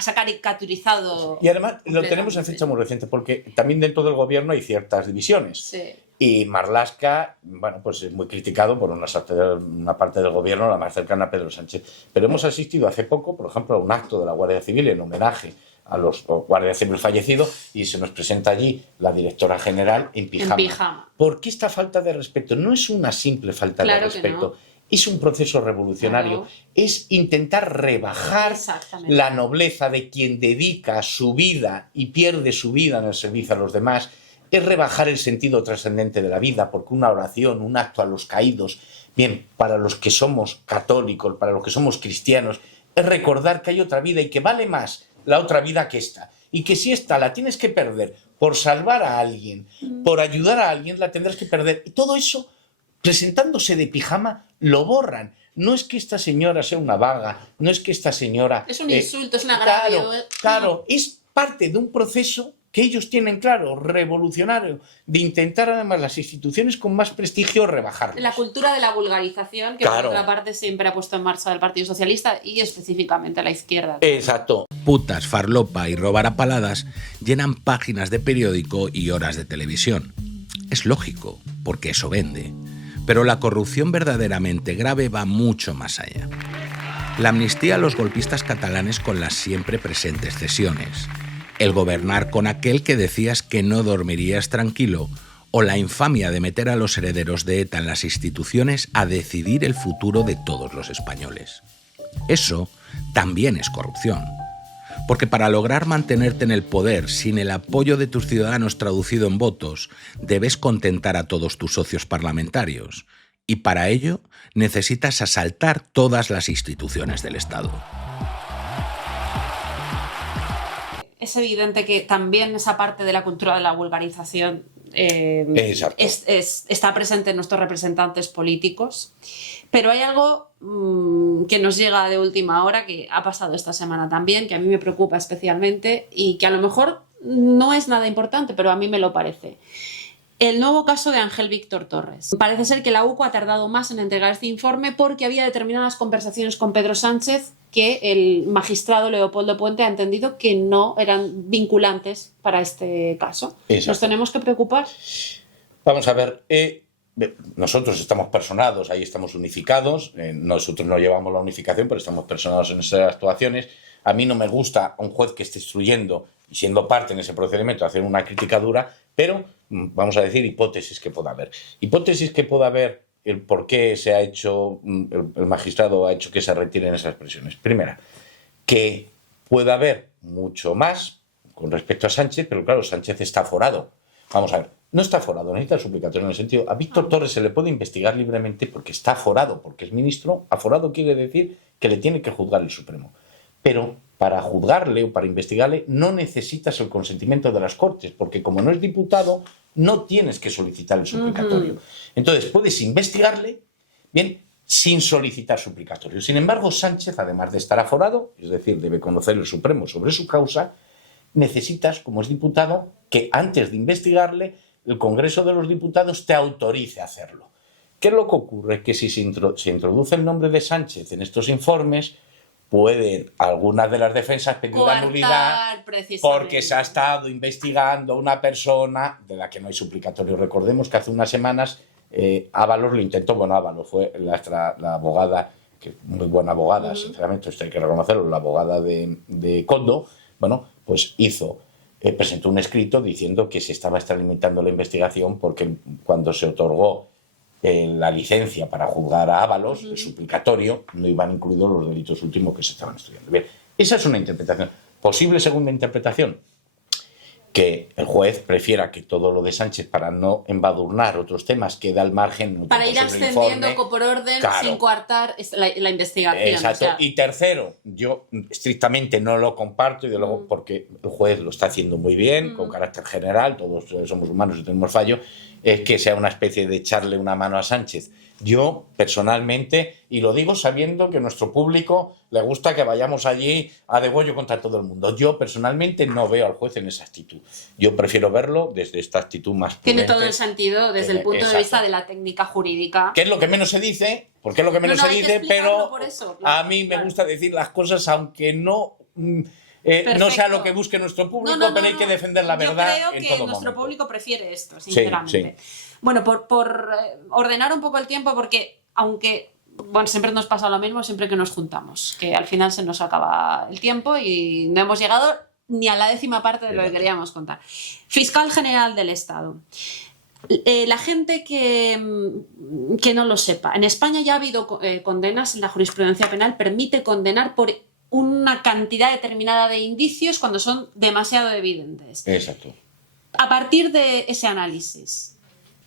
se ha caricaturizado. Y además lo tenemos en fecha muy reciente, porque también dentro del gobierno hay ciertas divisiones. Sí. Y Marlaska, bueno, pues es muy criticado por una parte del gobierno, la más cercana a Pedro Sánchez. Pero hemos asistido hace poco, por ejemplo, a un acto de la Guardia Civil en homenaje a los guardias civiles fallecidos y se nos presenta allí la directora general en pijama. En pijama. ¿Por qué esta falta de respeto? No es una simple falta Claro de que respeto. no. Es un proceso revolucionario. Claro. Es intentar rebajar Exactamente. la nobleza de quien dedica su vida y pierde su vida en el servicio a los demás. Es rebajar el sentido trascendente de la vida, porque una oración, un acto a los caídos, bien, para los que somos católicos, para los que somos cristianos, es recordar que hay otra vida y que vale más la otra vida que esta. Y que si esta la tienes que perder por salvar a alguien, por ayudar a alguien, la tendrás que perder. Y todo eso, presentándose de pijama, lo borran. No es que esta señora sea una vaga, no es que esta señora... Es un insulto, es un agravio. Claro, es parte de un proceso que ellos tienen claro, revolucionario, de intentar además las instituciones con más prestigio rebajarlas. La cultura de la vulgarización, que Claro. por otra parte siempre ha puesto en marcha el Partido Socialista y específicamente la izquierda. Exacto. Putas, farlopa y robar a paladas llenan páginas de periódico y horas de televisión. Es lógico, porque eso vende. Pero la corrupción verdaderamente grave va mucho más allá. La amnistía a los golpistas catalanes con las siempre presentes cesiones, el gobernar con aquel que decías que no dormirías tranquilo, o la infamia de meter a los herederos de ETA en las instituciones a decidir el futuro de todos los españoles. Eso también es corrupción. Porque para lograr mantenerte en el poder sin el apoyo de tus ciudadanos traducido en votos, debes contentar a todos tus socios parlamentarios. Y para ello necesitas asaltar todas las instituciones del Estado. Es evidente que también esa parte de la cultura de la vulgarización Exacto. está presente en nuestros representantes políticos, pero hay algo que nos llega de última hora, que ha pasado esta semana también, que a mí me preocupa especialmente y que a lo mejor no es nada importante, pero a mí me lo parece. El nuevo caso de Ángel Víctor Torres. Parece ser que la UCO ha tardado más en entregar este informe porque había determinadas conversaciones con Pedro Sánchez que el magistrado Leopoldo Puente ha entendido que no eran vinculantes para este caso. Exacto. ¿Nos tenemos que preocupar? Vamos a ver, nosotros estamos personados, ahí estamos unificados, nosotros no llevamos la unificación, pero estamos personados en esas actuaciones. A mí no me gusta un juez que esté instruyendo y siendo parte en ese procedimiento hacer una crítica dura, pero vamos a decir hipótesis que pueda haber. Hipótesis que pueda haber el por qué se ha hecho, el magistrado ha hecho que se retiren esas presiones. Primera, que pueda haber mucho más con respecto a Sánchez, pero claro, Sánchez está aforado. Vamos a ver, no está aforado, necesita suplicatorio en el sentido, a Víctor Torres se le puede investigar libremente porque está aforado, porque es ministro. Aforado quiere decir que le tiene que juzgar el Supremo. Pero para juzgarle o para investigarle no necesitas el consentimiento de las Cortes, porque como no es diputado, no tienes que solicitar el suplicatorio. Entonces puedes investigarle, bien, sin solicitar suplicatorio. Sin embargo, Sánchez, además de estar aforado, es decir, debe conocer el Supremo sobre su causa, necesitas, como es diputado, que antes de investigarle, el Congreso de los Diputados te autorice a hacerlo. ¿Qué es lo que ocurre? Que si se introduce el nombre de Sánchez en estos informes, pueden algunas de las defensas pedir la nulidad porque se ha estado investigando a una persona de la que no hay suplicatorio. Recordemos que hace unas semanas Ábalos lo intentó, bueno, Ábalos fue la abogada, que muy buena abogada, sinceramente, esto hay que reconocerlo, la abogada de Koldo, bueno, pues presentó un escrito diciendo que se estaba extralimitando la investigación porque cuando se otorgó la licencia para juzgar a Ábalos, el suplicatorio, no iban incluidos los delitos últimos que se estaban estudiando. Bien, esa es una interpretación. Posible segunda interpretación, que el juez prefiera que todo lo de Sánchez, para no embadurnar otros temas, quede al margen. Para ir ascendiendo por orden, claro, sin coartar la investigación. Exacto. O sea. Y tercero, yo estrictamente no lo comparto, y de luego porque el juez lo está haciendo muy bien, con carácter general, todos somos humanos y tenemos fallo, es que sea una especie de echarle una mano a Sánchez. Yo, personalmente, y lo digo sabiendo que a nuestro público le gusta que vayamos allí a degüello contra todo el mundo. Yo, personalmente, no veo al juez en esa actitud. Yo prefiero verlo desde esta actitud más prudente. Tiene todo el sentido desde el punto de vista de la técnica jurídica. Que es lo que menos se dice, porque es lo que menos se dice, pero eso, claro, a mí me gusta decir las cosas aunque no... no sea lo que busque nuestro público, pero hay que defender la verdad. Yo creo que nuestro público prefiere esto, sinceramente. Sí. Bueno, por ordenar un poco el tiempo, porque aunque siempre nos pasa lo mismo siempre que nos juntamos, que al final se nos acaba el tiempo y no hemos llegado ni a la 10ª parte de lo que queríamos contar. Fiscal General del Estado. La gente que no lo sepa, en España ya ha habido condenas, en la jurisprudencia penal permite condenar por una cantidad determinada de indicios cuando son demasiado evidentes. Exacto. A partir de ese análisis,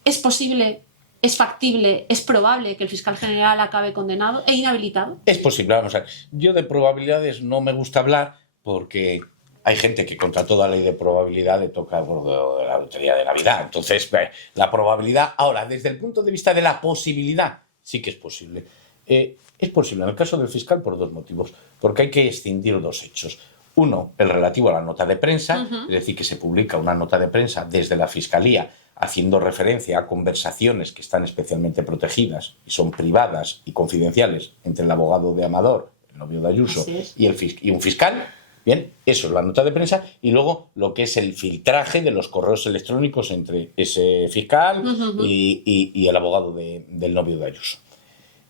¿es posible, es factible, es probable que el fiscal general acabe condenado e inhabilitado? Es posible, vamos a ver. Yo de probabilidades no me gusta hablar porque hay gente que contra toda ley de probabilidad le toca el gordo de la lotería de Navidad. Entonces, la probabilidad, ahora, desde el punto de vista de la posibilidad, sí que es posible. Es posible en el caso del fiscal por 2 motivos, porque hay que escindir 2 hechos. Uno, el relativo a la nota de prensa, es decir, que se publica una nota de prensa desde la Fiscalía haciendo referencia a conversaciones que están especialmente protegidas y son privadas y confidenciales entre el abogado de Amador, el novio de Ayuso, y un fiscal. Bien, eso es la nota de prensa, y luego lo que es el filtraje de los correos electrónicos entre ese fiscal y el abogado del novio de Ayuso.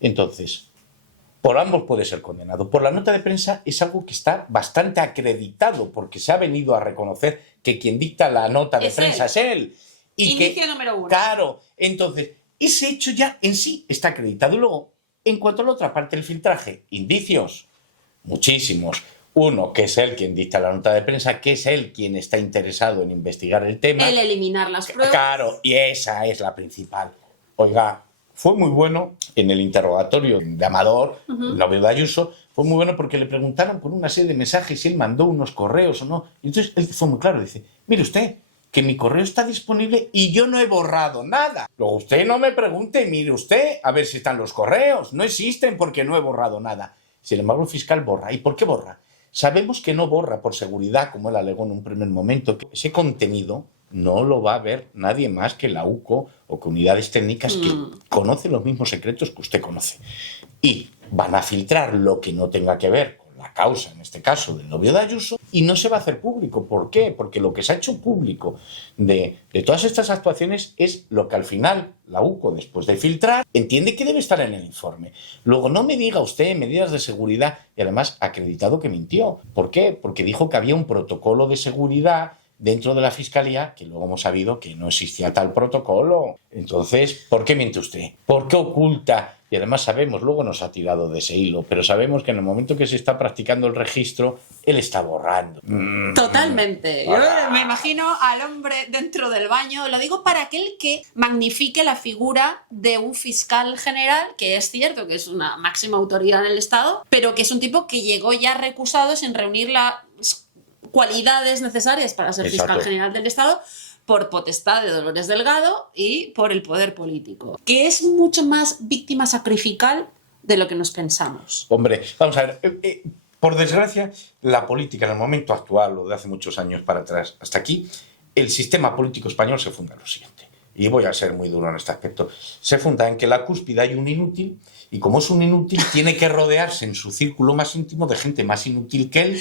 Entonces, por ambos puede ser condenado. Por la nota de prensa es algo que está bastante acreditado, porque se ha venido a reconocer que quien dicta la nota de prensa es él. Y inicio número 1. Claro, entonces, ese hecho ya en sí está acreditado. Y luego, en cuanto a la otra parte del filtraje, indicios, muchísimos. Uno, que es él quien dicta la nota de prensa, que es él quien está interesado en investigar el tema. El eliminar las pruebas. Claro, y esa es la principal. Oiga, fue muy bueno en el interrogatorio de Amador, el novio de Ayuso, fue muy bueno porque le preguntaron por una serie de mensajes si él mandó unos correos o no. Y entonces él fue muy claro, dice, mire usted, que mi correo está disponible y yo no he borrado nada. Luego usted no me pregunte, mire usted, a ver si están los correos. No existen porque no he borrado nada. Sin embargo, el fiscal borra. ¿Y por qué borra? Sabemos que no borra por seguridad, como él alegó en un primer momento, que ese contenido no lo va a ver nadie más que la UCO o que unidades técnicas que conocen los mismos secretos que usted conoce. Y van a filtrar lo que no tenga que ver con la causa, en este caso, del novio de Ayuso, y no se va a hacer público. ¿Por qué? Porque lo que se ha hecho público de todas estas actuaciones es lo que al final la UCO, después de filtrar, entiende que debe estar en el informe. Luego, no me diga usted medidas de seguridad y además acreditado que mintió. ¿Por qué? Porque dijo que había un protocolo de seguridad dentro de la Fiscalía, que luego hemos sabido que no existía tal protocolo. Entonces, ¿por qué miente usted? ¿Por qué oculta? Y además sabemos, luego nos ha tirado de ese hilo, pero sabemos que en el momento que se está practicando el registro, él está borrando. Totalmente. Yo me imagino al hombre dentro del baño, lo digo para aquel que magnifique la figura de un fiscal general, que es cierto que es una máxima autoridad en el Estado, pero que es un tipo que llegó ya recusado sin reunir las cualidades necesarias para ser fiscal general del Estado, por potestad de Dolores Delgado y por el poder político, que es mucho más víctima sacrificial de lo que nos pensamos. Hombre, vamos a ver, por desgracia, la política en el momento actual, o de hace muchos años para atrás hasta aquí, el sistema político español se funda en lo siguiente, y voy a ser muy duro en este aspecto, se funda en que la cúspide hay un inútil, y como es un inútil, tiene que rodearse en su círculo más íntimo de gente más inútil que él,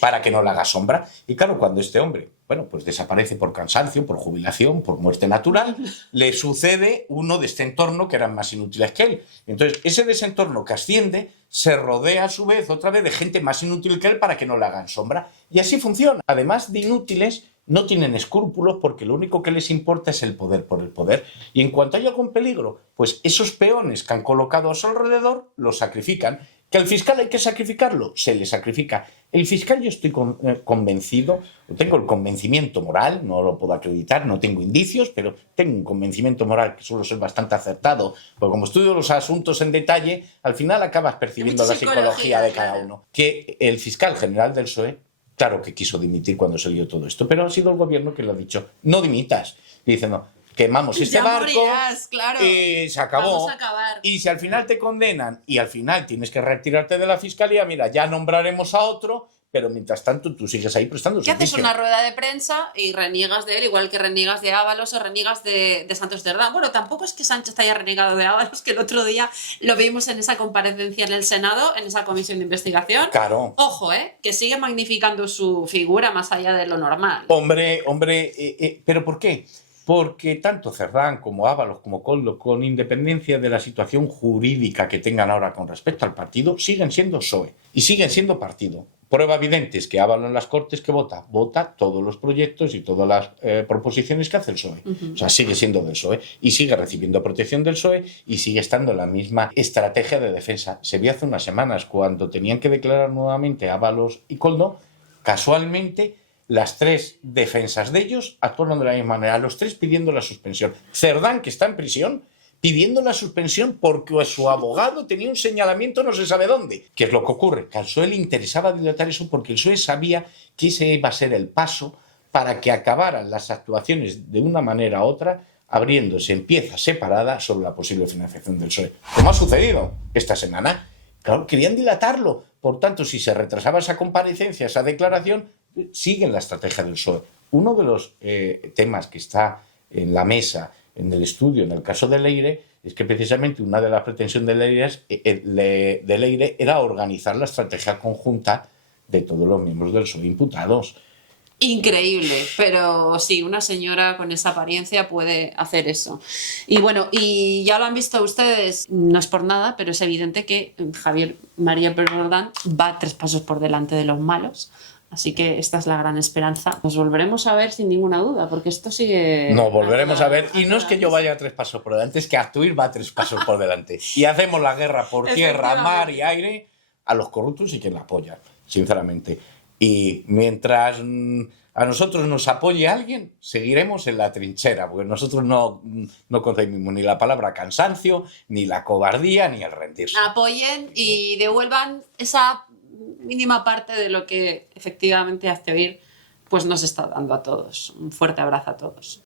para que no le haga sombra. Y claro, cuando este hombre, pues desaparece por cansancio, por jubilación, por muerte natural, le sucede uno de este entorno que eran más inútiles que él. Entonces, ese desentorno que asciende se rodea a su vez otra vez de gente más inútil que él para que no le hagan sombra. Y así funciona. Además de inútiles, no tienen escrúpulos porque lo único que les importa es el poder por el poder. Y en cuanto haya algún peligro, pues esos peones que han colocado a su alrededor los sacrifican. ¿Que al fiscal hay que sacrificarlo? Se le sacrifica. El fiscal, yo estoy convencido, tengo el convencimiento moral, no lo puedo acreditar, no tengo indicios, pero tengo un convencimiento moral que suele ser bastante acertado, porque como estudio los asuntos en detalle, al final acabas percibiendo la psicología de cada uno. Que el fiscal general del PSOE, claro que quiso dimitir cuando salió todo esto, pero ha sido el gobierno que le ha dicho, no dimitas. Y dice, no, quemamos este Ya barco morirás, claro. y se acabó. Vamos a acabar. Y si al final te condenan y al final tienes que retirarte de la fiscalía, mira, ya nombraremos a otro, pero mientras tanto tú sigues ahí prestando ¿Qué haces? servicio. Una rueda de prensa y reniegas de él, igual que reniegas de Ábalos o reniegas de Santos Cerdán. Bueno, tampoco es que Sánchez haya renegado de Ábalos, que el otro día lo vimos en esa comparecencia en el Senado, en esa comisión de investigación. Claro. Ojo, que sigue magnificando su figura más allá de lo normal. Hombre, ¿pero por qué? Porque tanto Cerdán como Ábalos como Koldo, con independencia de la situación jurídica que tengan ahora con respecto al partido, siguen siendo PSOE y siguen siendo partido. Prueba evidente es que Ábalos en las Cortes que vota todos los proyectos y todas las proposiciones que hace el PSOE. O sea, sigue siendo del PSOE y sigue recibiendo protección del PSOE y sigue estando en la misma estrategia de defensa. Se vio hace unas semanas cuando tenían que declarar nuevamente Ábalos y Koldo, casualmente las tres defensas de ellos actuaron de la misma manera, los tres pidiendo la suspensión. Cerdán, que está en prisión, pidiendo la suspensión porque su abogado tenía un señalamiento no se sabe dónde. ¿Qué es lo que ocurre? Que al PSOE le interesaba dilatar eso porque el PSOE sabía que ese iba a ser el paso para que acabaran las actuaciones de una manera u otra, abriéndose en piezas separadas sobre la posible financiación del PSOE. Como ha sucedido esta semana. Claro, querían dilatarlo. Por tanto, si se retrasaba esa comparecencia, esa declaración, siguen la estrategia del PSOE. Uno de los temas que está en la mesa, en el estudio, en el caso de Leire, es que precisamente una de las pretensiones de Leire era organizar la estrategia conjunta de todos los miembros del PSOE imputados. Increíble, pero sí, una señora con esa apariencia puede hacer eso. Y bueno, y ya lo han visto ustedes, no es por nada, pero es evidente que Javier María Pérez Roldán va 3 pasos por delante de los malos. Así que esta es la gran esperanza. Nos volveremos a ver sin ninguna duda, porque esto sigue... Nos volveremos a ver, y no es que yo vaya 3 pasos por delante, es que Artur va 3 pasos por delante. Y hacemos la guerra por tierra, mar y aire a los corruptos y quien la apoya, sinceramente. Y mientras a nosotros nos apoye alguien, seguiremos en la trinchera, porque nosotros no concebimos ni la palabra cansancio, ni la cobardía, ni el rendirse. Apoyen y devuelvan esa mínima parte de lo que efectivamente hace oír pues nos está dando a todos. Un fuerte abrazo a todos.